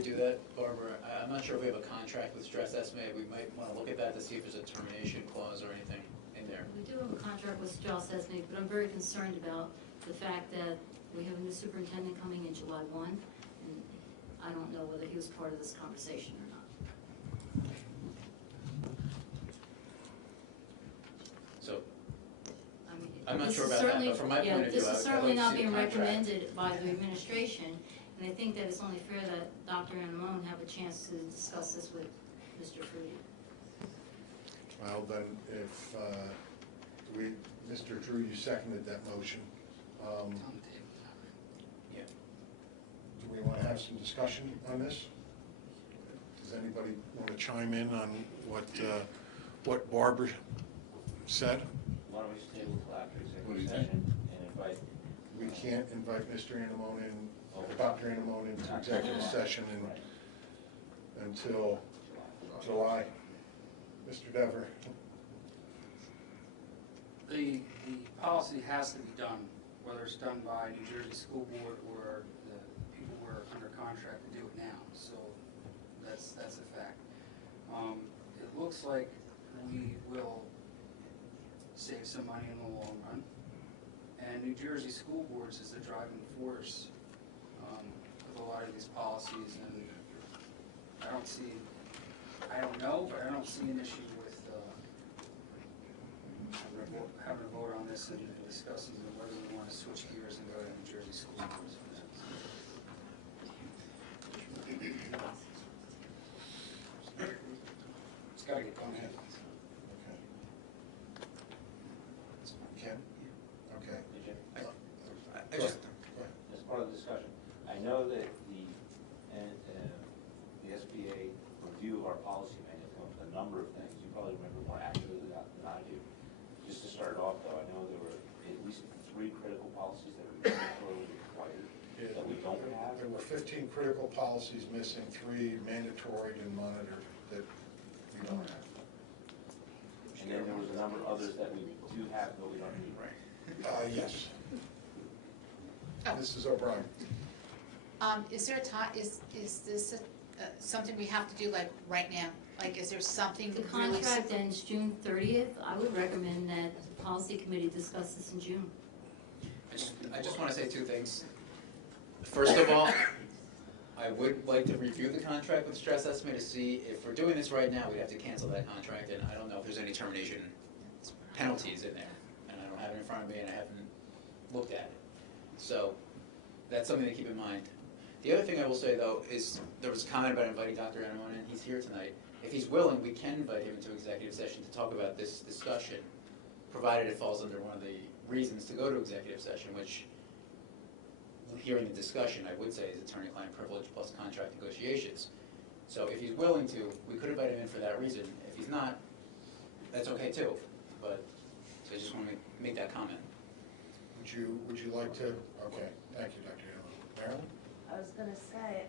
do that, Barbara, I'm not sure if we have a contract with Stress Esme. We might want to look at that to see if there's a termination clause or anything in there. We do have a contract with Strauss Esme, but I'm very concerned about the fact that we have a new superintendent coming in July 1, and I don't know whether he was part of this conversation or not. So, I mean, I'm not this sure is about that, certainly- but from my point of view, This I'd is like certainly to not see the being contract. recommended by the administration, and I think that it's only fair that Dr. Anamone have a chance to discuss this with Mr. Fruity. Well, then, if, Mr. Drew, you seconded that motion. Yeah. Do we want to have some discussion on this? Does anybody want to chime in on what Barbara said? Why don't we just table till after executive session and invite? We can't invite Mr. Anamone in, Dr. Anamone into executive session until July. Mr. Dever? The policy has to be done, whether it's done by New Jersey School Board or the people who are under contract to do it now, so that's a fact. It looks like we will save some money in the long run, and New Jersey School Boards is the driving force with a lot of these policies, and I don't know, but I don't see an issue with having a vote on this and discussing whether we want to switch gears and go to New Jersey School Boards. It's got to get done. Ken? Okay. I just, as part of the discussion, I know that the SBA review of our policy manual comes a number of things. You probably remember more accurately than I do. Just to start off, though, I know there were at least 3 critical policies that were mandatory required that we don't have. There were 15 critical policies missing, 3 mandatory and monitored that we don't have. And then there was a number of others that we do have, but we don't need. Right. Yes. Oh. Mrs. O'Brien. Is there a time, is this something we have to do like right now? Like, is there something The really? contract ends June 30th. I would recommend that the policy committee discuss this in June. I just want to say 2 things. First of all, I would like to review the contract with stress estimate to see if we're doing this right now, we'd have to cancel that contract, and I don't know if there's any termination penalties in there. And I don't have it in front of me, and I haven't looked at it. So that's something to keep in mind. The other thing I will say, though, is there was a comment about inviting Dr. Anamone in. He's here tonight. If he's willing, we can invite him into executive session to talk about this discussion, provided it falls under one of the reasons to go to executive session, which, hearing the discussion, I would say is attorney-client privilege plus contract negotiations. So if he's willing to, we could invite him in for that reason. If he's not, that's okay too. But so I just want to make that comment. Would you like to? Okay, thank you, Dr. Anamone. Marilyn? I was gonna say,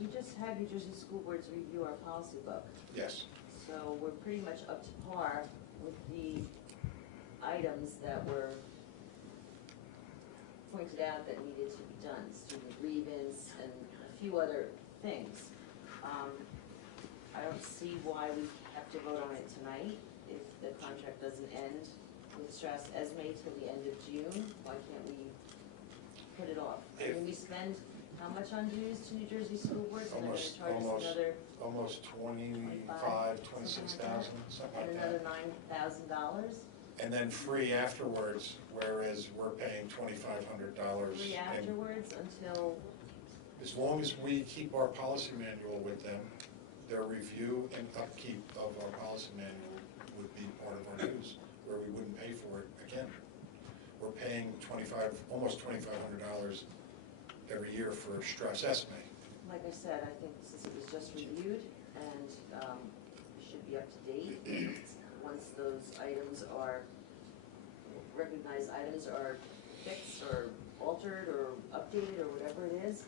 we just had New Jersey School Boards review our policy book. Yes. So we're pretty much up to par with the items that were pointed out that needed to be done, student grievance and a few other things. I don't see why we have to vote on it tonight if the contract doesn't end with stress esme till the end of June. Why can't we put it off? I mean, we spend how much on dues to New Jersey School Boards, and they're gonna charge us another almost 26,000, something like another that. $9,000. And then free afterwards, whereas we're paying $2,500. Free afterwards until, As long as we keep our policy manual with them, their review and upkeep of our policy manual would be part of our dues, where we wouldn't pay for it again. We're paying almost $2,500 every year for stress estimate. like I said, I think since it was just reviewed and it should be up to date, once those items are, recognized items are fixed or altered or updated or whatever it is,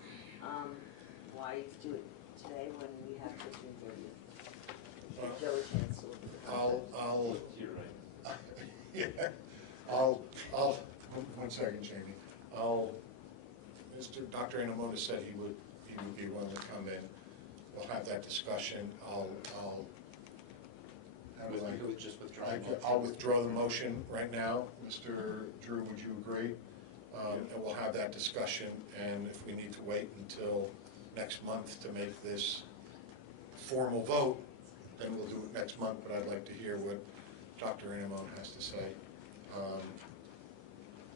why do it today when we have to June 30th? Give Joe a chance to look at the contract. You're right. Yeah, one second, Jamie. Dr. Anamone said he would be willing to come in. We'll have that discussion. Just withdraw. I'll withdraw the motion right now. Mr. Drew, would you agree? And we'll have that discussion, and if we need to wait until next month to make this formal vote, then we'll do it next month, but I'd like to hear what Dr. Anamone has to say,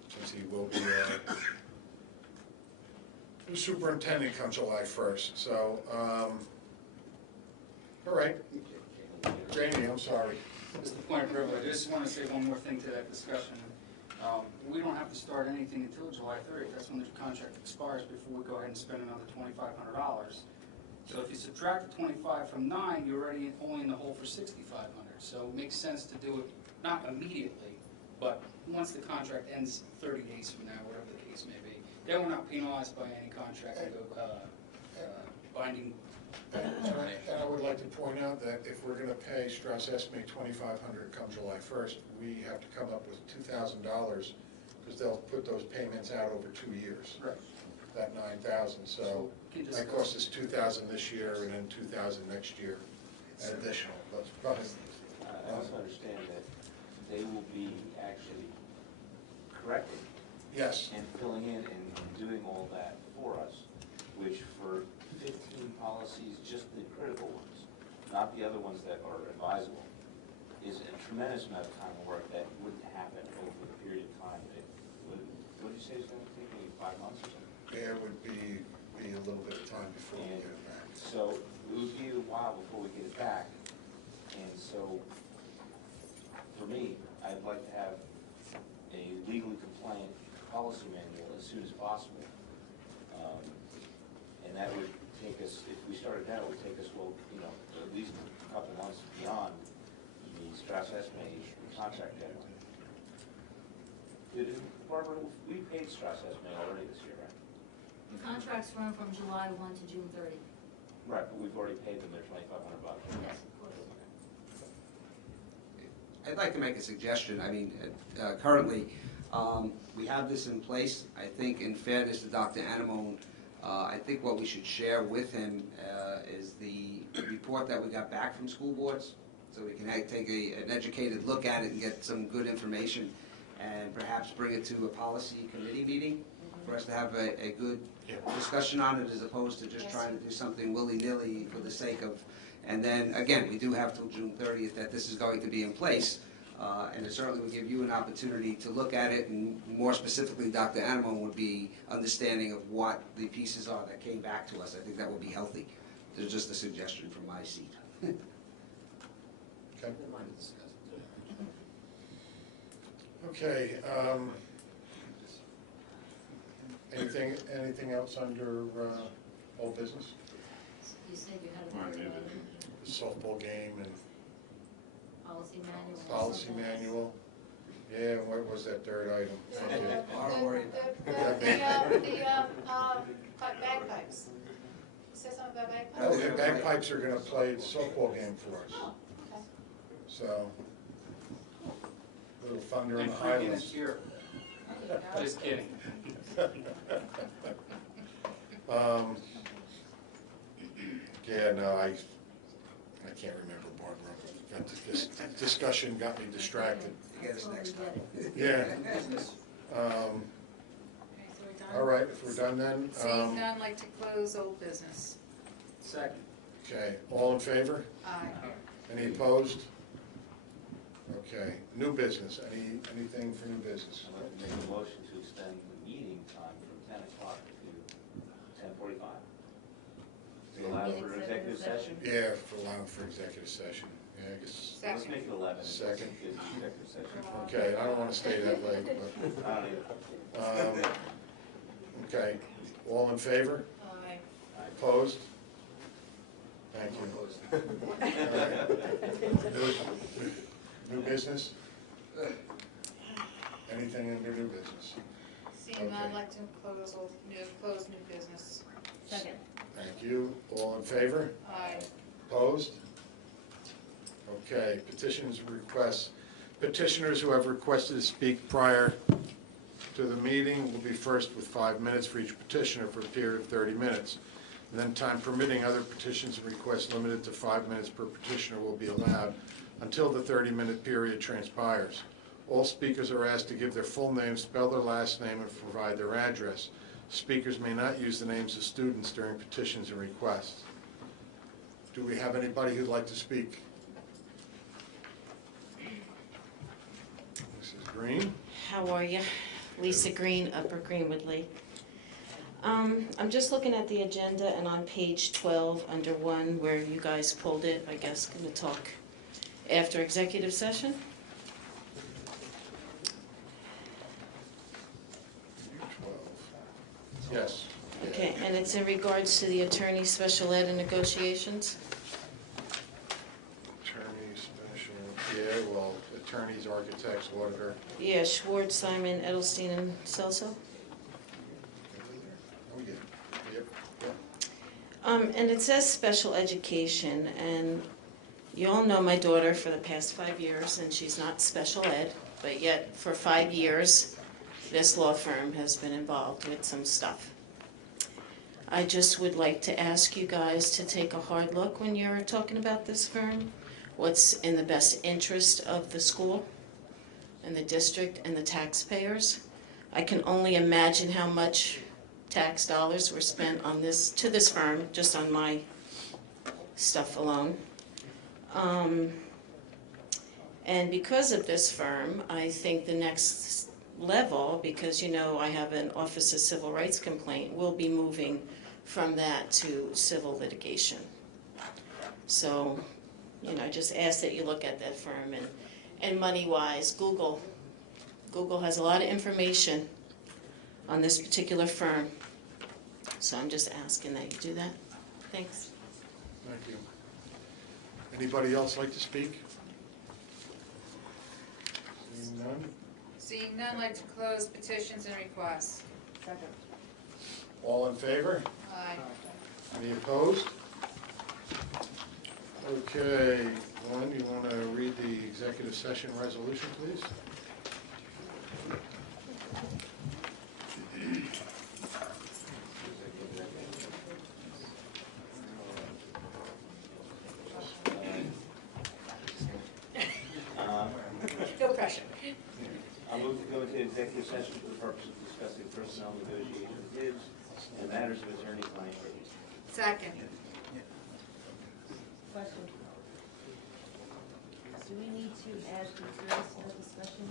since he will be the superintendent come July 1st. So, all right. Jamie, I'm sorry. Just a point of privilege, I just want to say one more thing to that discussion. We don't have to start anything until July 30th. That's when the contract expires before we go ahead and spend another $2,500. So if you subtract the 25 from 9, you're already only in the hole for $6,500. So it makes sense to do it not immediately, but once the contract ends 30 days from now, whatever the case may be. Then we're not penalized by any contract binding. And I would like to point out that if we're going to pay Strauss Esme $2,500 come July 1st, we have to come up with $2,000 because they'll put those payments out over 2 years. Right. That $9,000. So that costs us $2,000 this year and then $2,000 next year additional. Go ahead. I also understand that they will be actually correcting. Yes. And filling in and doing all that for us, which for 15 policies, just the critical ones, not the other ones that are advisable, is a tremendous amount of time and work that wouldn't happen over a period of time. What did you say it's going to take, maybe 5 months or something? There would be a little bit of time before we get it back. So it would be a while before we get it back. And so, for me, I'd like to have a legally compliant policy manual as soon as possible. And that would take us, if we started now, it would take us, well, at least a couple months beyond the Strauss Esme contract deadline. Barbara, we paid Strauss Esme already this year, right? The contracts run from July 1 to June 30. Right, but we've already paid them their $2,500. Yes, of course. I'd like to make a suggestion. I mean, currently, we have this in place. I think in fairness to Dr. Anamone, I think what we should share with him is the report that we got back from school boards, so we can take an educated look at it and get some good information, and perhaps bring it to a policy committee meeting for us to have a good discussion on it, as opposed to just trying to do something willy-nilly for the sake of. And then, again, we do have till June 30th that this is going to be in place, and it certainly would give you an opportunity to look at it, and more specifically, Dr. Anamone would be understanding of what the pieces are that came back to us. I think that would be healthy. There's just a suggestion from my seat. Okay. Okay. Anything else under old business? You said you had a Softball game and policy manual. policy manual. Yeah, what was that third item? Thank you. The bagpipes. You said something about bagpipes? Oh, the bagpipes are gonna play the softball game for us. Oh, okay. So, little thunder in And the Frankie Highlands. this year. Just kidding. Yeah, no, I can't remember, Barbara. This discussion got me distracted. Get us next time. Yeah. All right, if we're done then. Seeing none, I'd like to close old business. Second. Okay, all in favor? Aye. Any opposed? Okay, new business, anything for new business? I'd like to make a motion to extend the meeting time from 10 o'clock to 10:45. To allow for an executive session? Yeah, for allowing for executive session. Yeah, I guess. Let's make it 11. Second. Executive session. Okay, I don't want to stay that late, but, okay, all in favor? Aye. Opposed? Thank you. All right. New business? Anything under new business? Seeing none, I'd like to close new business. Second. Thank you. All in favor? Aye. Opposed? Okay, petitions and requests. Petitioners who have requested to speak prior to the meeting will be first with 5 minutes for each petitioner for a period of 30 minutes. And then, time permitting, other petitions and requests limited to 5 minutes per petitioner will be allowed until the 30-minute period transpires. All speakers are asked to give their full name, spell their last name, and provide their address. Speakers may not use the names of students during petitions and requests. Do we have anybody who'd like to speak? Mrs. Green? How are you? Lisa Green, Upper Greenwood. I'm just looking at the agenda, and on page 12, under 1, where you guys pulled it, I guess, going to talk after executive session? Yes. Okay, and it's in regards to the attorney special ed and negotiations? Attorney, special, yeah, well, attorneys, architects, auditor. Yeah, Schwartz, Simon, Edelstein, and Celso? Oh, yeah. Yep. And it says special education, and you all know my daughter for the past 5 years, and she's not special ed, but yet for 5 years, this law firm has been involved with some stuff. I just would like to ask you guys to take a hard look when you're talking about this firm, what's in the best interest of the school and the district and the taxpayers. I can only imagine how much tax dollars were spent on this, to this firm, just on my stuff alone. And because of this firm, I think the next level, because you know I have an Office of Civil Rights complaint, will be moving from that to civil litigation. So, you know, I just ask that you look at that firm, and money-wise, Google has a lot of information on this particular firm. So I'm just asking that you do that. Thanks. Thank you. Anybody else like to speak? Seeing none? Seeing none, like to close petitions and requests. Second. All in favor? Aye. Any opposed? Okay, Glenn, you want to read the executive session resolution, please? No pressure. I'll move to go into executive session for the purpose of discussing personnel negotiations, bids, and matters of attorney-client privilege. Second. Question. Do we need to add food service to the discussion?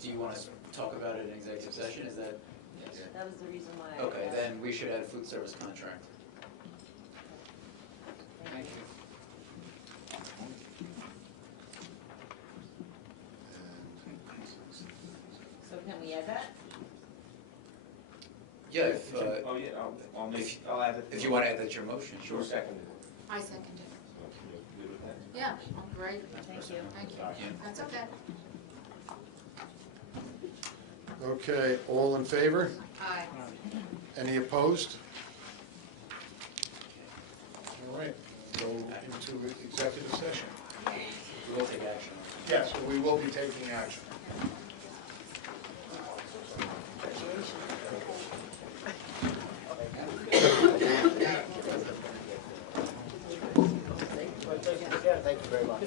Do you want to talk about it in executive session? Is that? That was the reason why I Okay, asked. then we should add a food service contract. Thank you. So can we add that? Yeah, if, Oh, yeah, I'll add it. if you want to add that to your motion, sure. Second. I second it. Good with that? Yeah, great. Thank you. Thank you. Yeah. That's okay. Okay, all in favor? Aye. Any opposed? All right, go into executive session. We will take action. Yes, we will be taking action. Thank you very much.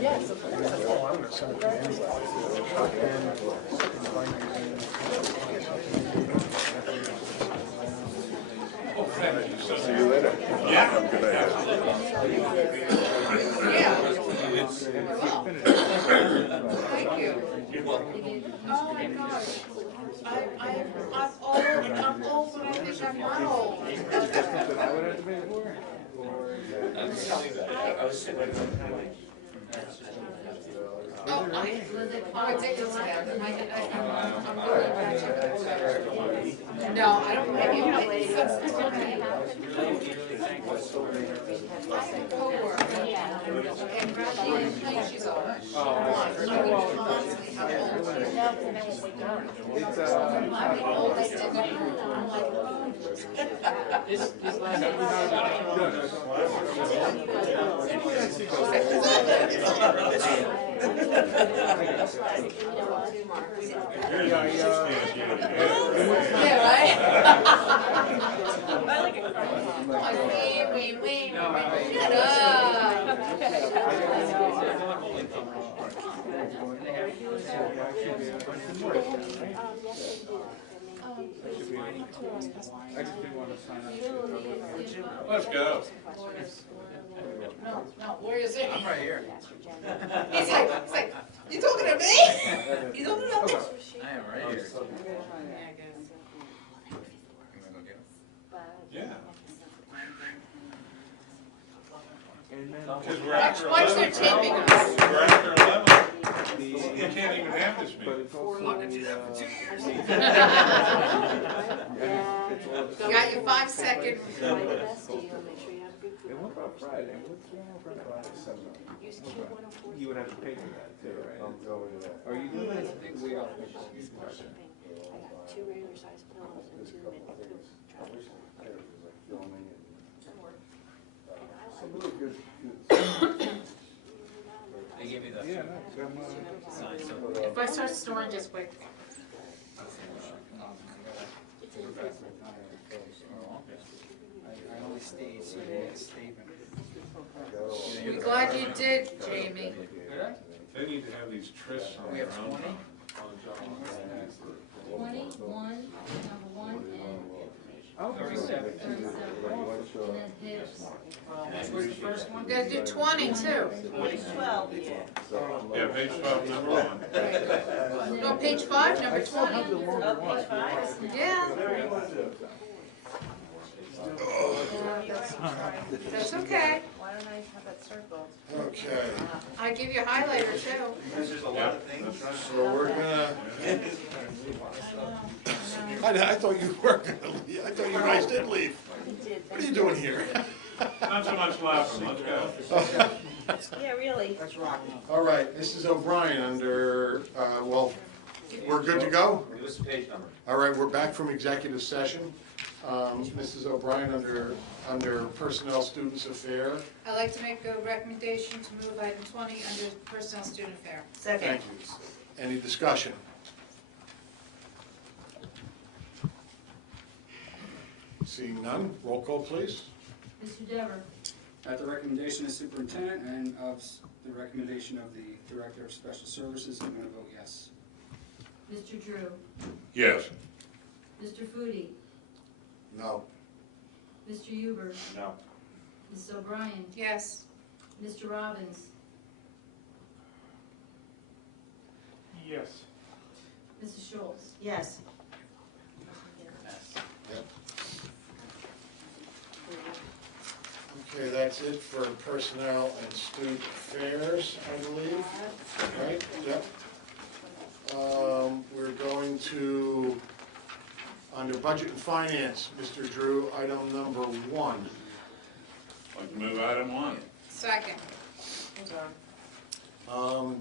Yes, of course. Oh, I'm gonna send it to you See you later. Yeah. Have a good night. Thank you. Oh my gosh. I'm old, and I'm old, but I think I'm not old. Oh, I take this back. I'm going back to. No, I don't like it. I have a coworker, and Bradley, she's old. I'm the oldest in the room. I'm like, oh. Yeah, right? Wait. Shut Let's go. No, where is it? I'm right here. He's like, you talking to me? You talking to me? I am right here. Yeah. Watch their taping us. We're after 11. You can't even have this meeting. We're not gonna do that for 2 years. You got your 5 seconds. And what about Friday? What's going on Friday? You would have to pay for that too, right? I'm going to that. Are you doing it? We are. I got 2 regular sized pillows and 2 mini pillows. Some really good. They gave me the Yeah, no, sign, so. If I start snoring, just wait. I only stayed, so they stayed. I'm glad you did, Jamie. They need to have these trysts on We their have own. 20? 21, number 1, and Oh, 37. 37. And then hips. Where's the first one? Gotta do 20 too. Page 12. Yeah, page 12, number 1. No, page 5, number 20. Oh, page 5? Yeah. That's okay. Why don't I have that circled? Okay, I give you a highlighter too. There's a lot of things. so we're gonna, I thought you were gonna leave, I thought you guys did leave. What are you doing here? Not so much laughing, let's go. Yeah, really. All right, Mrs. O'Brien under, well, we're good to go? Give us a page number. All right, we're back from executive session. Mrs. O'Brien under Personnel Students Affair. I'd like to make a recommendation to move item 20 under Personnel Student Affair. Second. Thank you. Any discussion? Seeing none, roll call, please. Mr. Dever. At the recommendation of superintendent and of the recommendation of the director of special services, I'm going to vote yes. Mr. Drew. Yes. Mr. Foodie. No. Mr. Huber. No. Ms. O'Brien. Yes. Mr. Robbins. Yes. Mrs. Schultz. Yes. Okay, that's it for personnel and student affairs, I believe, right? Yep. We're going to, under budget and finance, Mr. Drew, item number 1. Like to move item 1. Second.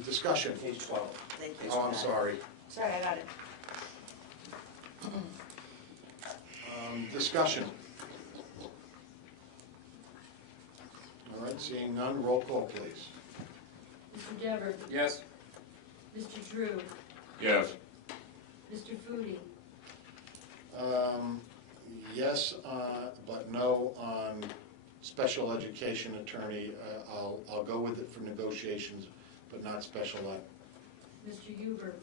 Discussion. Page 12. Thank you. Oh, I'm sorry. Sorry, I got it. Discussion. All right, seeing none, roll call, please. Mr. Dever. Yes. Mr. Drew. Yes. Mr. Foodie. Yes, but no on special education attorney. I'll go with it for negotiations, but not special ed. Mr. Huber.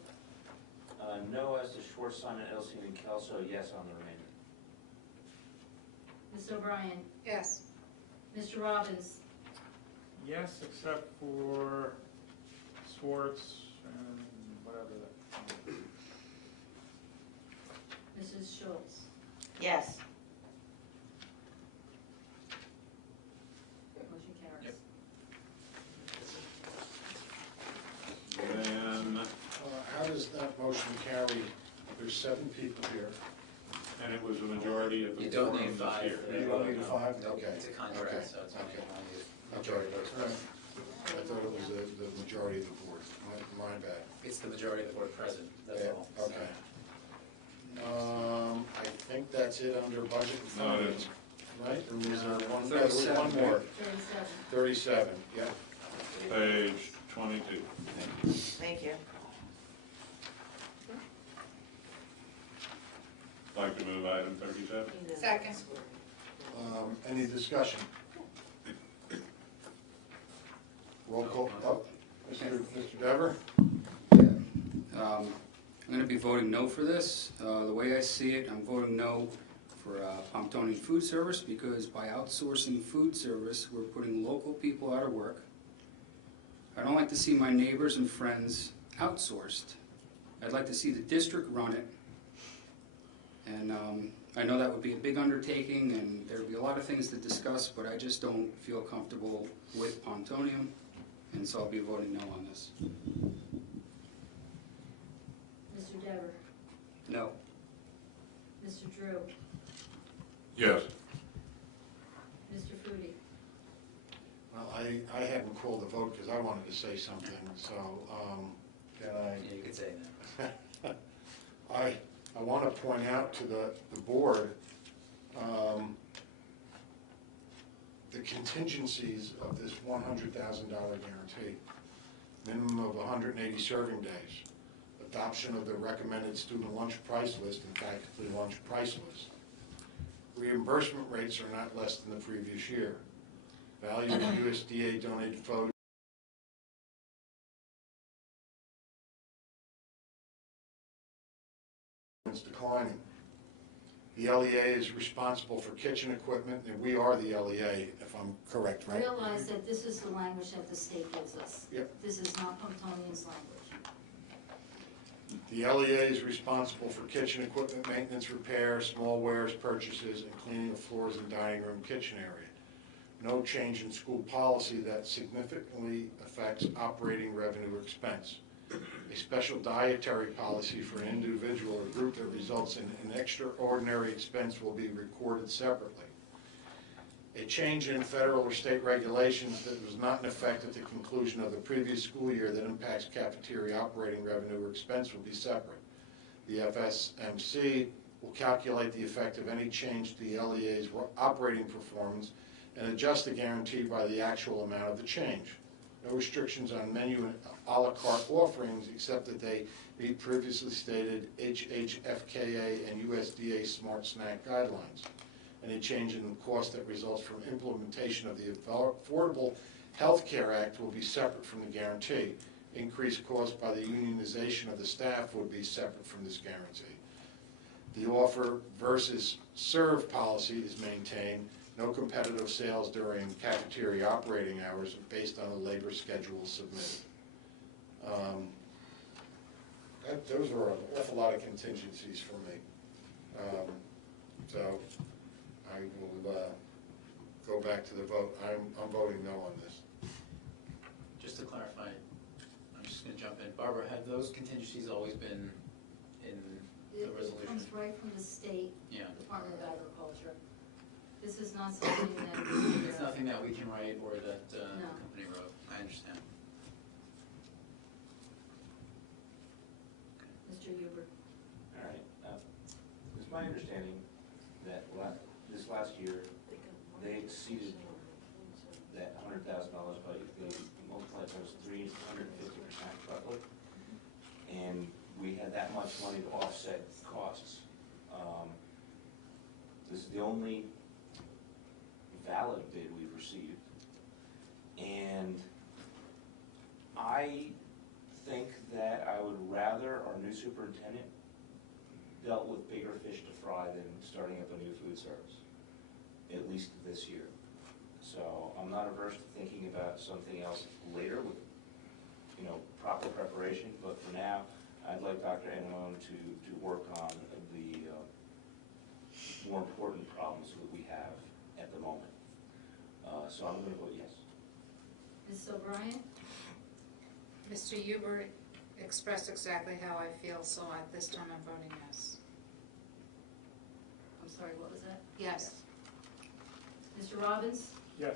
No as to Schwartz, Simon, Elsing, and Kelso, yes on the remainder. Ms. O'Brien. Yes. Mr. Robbins. Yes, except for Swartz and whatever that. Mrs. Schultz. Yes. Motion carries. And, How does that motion carry? There's 7 people here. and it was a majority of the You don't quorum need this 5. year. You don't need a 5? Nope, Okay. it's a contract, so it's only Okay. one Okay. I thought it was the majority of the board. My bad. It's the majority of the board present, that's Yeah, all. okay. I think that's it under budget and No, it finance. isn't. right? Or was there one, there was one more? 37, yeah. Page 22. Thank you. Like to move item 37? Second. Any discussion? Roll call, oh, Mr. Dever? I'm going to be voting no for this. The way I see it, I'm voting no for Pomptonian Food Service because by outsourcing food service, we're putting local people out of work. I don't like to see my neighbors and friends outsourced. I'd like to see the district run it. And I know that would be a big undertaking and there'd be a lot of things to discuss, but I just don't feel comfortable with Pomptonian, and so I'll be voting no on this. Mr. Dever, No. Mr. Drew, Yes. Mr. Foodie. Well, I hadn't called the vote because I wanted to say something, so, can I? Yeah, you could say that. I want to point out to the board, the contingencies of this $100,000 guarantee. Minimum of 180 serving days. Adoption of the recommended student lunch price list and faculty lunch price list. Reimbursement rates are not less than the previous year. Value of USDA donated photos is declining. The LEA is responsible for kitchen equipment, and we are the LEA, if I'm correct, right? Realize that this is the language that the state gives us. Yep. This is not Pomptonian's language. The LEA is responsible for kitchen equipment maintenance, repair, small wares purchases, and cleaning of floors and dining room kitchen area. No change in school policy that significantly affects operating revenue or expense. A special dietary policy for an individual or group that results in an extraordinary expense will be recorded separately. A change in federal or state regulations that was not in effect at the conclusion of the previous school year that impacts cafeteria operating revenue or expense will be separate. The FSMC will calculate the effect of any change to the LEA's operating performance and adjust the guarantee by the actual amount of the change. No restrictions on menu and a la carte offerings except that they meet previously stated HHFKA and USDA Smart Snack guidelines. Any change in the cost that results from implementation of the Affordable Health Care Act will be separate from the guarantee. Increased cost by the unionization of the staff would be separate from this guarantee. The offer versus serve policy is maintained. No competitive sales during cafeteria operating hours based on the labor schedule submitted. Those are an awful lot of contingencies for me. So I will go back to the vote. I'm voting no on this. Just to clarify, I'm just gonna jump in. Barbara, have those contingencies always been in the It resolution? comes right from the state Yeah. Department of Agriculture. This is not something that. It's nothing that we can write or that the No. company wrote. I understand. Mr. Huber. All right. It's my understanding that this last year, they exceeded that $100,000 budget. They multiplied those 350% roughly. And we had that much money to offset costs. This is the only valid bid we've received. And I think that I would rather our new superintendent dealt with bigger fish to fry than starting up a new food service, at least this year. So I'm not averse to thinking about something else later with, proper preparation, but for now, I'd like Dr. Enamone to work on the more important problems that we have at the moment. So I'm going to vote yes. Ms. O'Brien? Mr. Huber expressed exactly how I feel, so at this time I'm voting yes. I'm sorry, what was that? Yes. Mr. Robbins? Yes.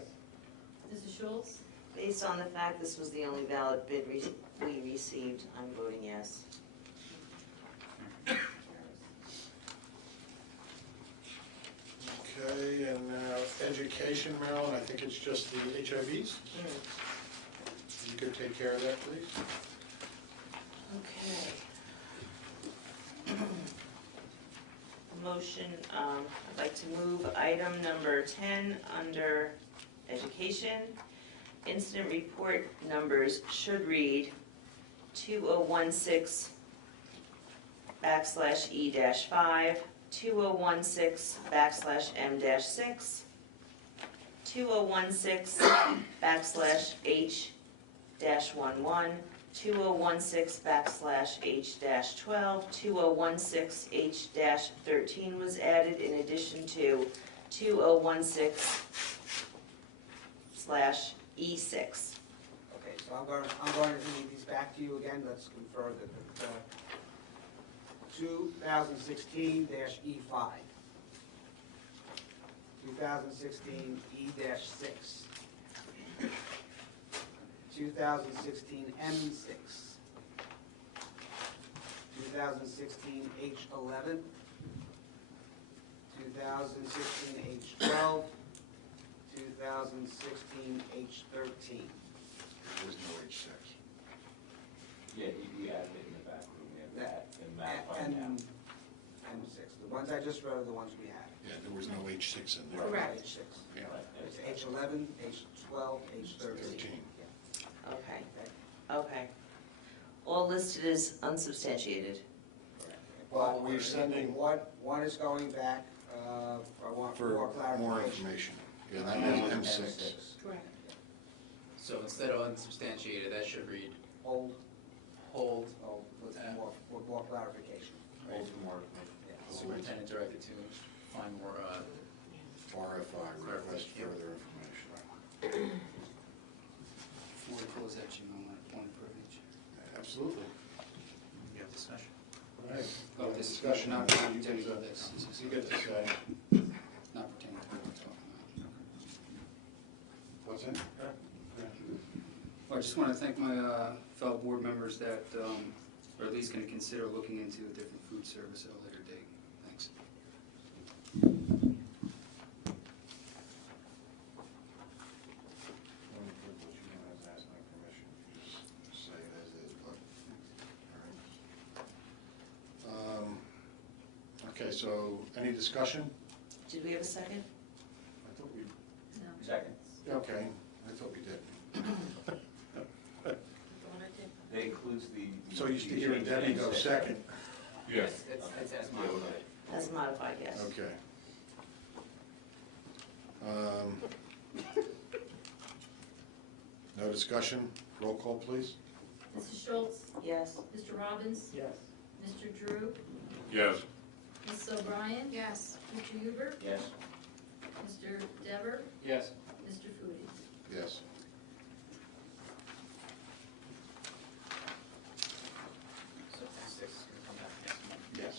Mrs. Schultz? Based on the fact this was the only valid bid we received, I'm voting yes. Okay, and now education, Marilyn, I think it's just the HIVs. You could take care of that, please? Okay. Motion, I'd like to move item number 10 under education. Incident report numbers should read 2016/E-5, 2016/M-6, 2016/H-11, 2016/H-12, 2016H-13 was added in addition to 2016/E6. Okay, so I'm going to read these back to you again. Let's confer that 2016-E5, 2016E-6, 2016M6, 2016H11, 2016H12, 2016H13. There's no H6. Yeah, we added it in the back room, we have that, and modified And now. M6. The ones I just read are the ones we had. Yeah, there was no H6 in there. Correct. H6. Yeah. It's H11, H12, H13. Okay, okay. All listed as unsubstantiated. Well, we're sending- One is going back, for more For clarification. more information. Yeah, that is M6. Correct. So instead of unsubstantiated, that should read Hold, hold, with more clarification. hold for more, superintendent directed to find more, RFI, request further information. Before we close that, you know, point of privilege. Absolutely. You have discussion. All right. Oh, this is Discussion, not you pertaining get to to- this. You get to say. Not pertaining to what we're talking about. What's that? Well, I just want to thank my fellow board members that are at least going to consider looking into a different food service at a later date. Thanks. Only privilege, you don't have to ask my permission. Just say it as is, but, all right. Okay, so any discussion? Did we have a second? I thought we, Second. okay, I thought we did. That includes the. So used to hearing Debbie go second. Yes. It's as modified. As modified, yes. Okay. No discussion, roll call, please. Mrs. Schultz? Yes. Mr. Robbins? Yes. Mr. Drew? Yes. Mrs. O'Brien? Yes. Mr. Huber? Yes. Mr. Dever? Yes. Mr. Foodie? Yes. So M6 is going to come back next month. Yes.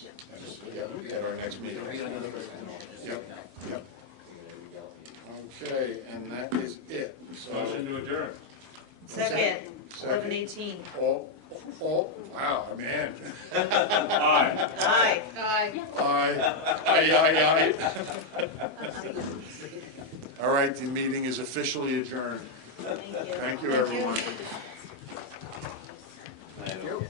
Yeah, at our next meeting. Yep, yep. Okay, and that is it. So- Motion to adjourn. Second, Second. 11:18. All, wow, man. Aye. Aye. Aye. Aye. All right, the meeting is officially adjourned. Thank you. Thank you, everyone. Thank you.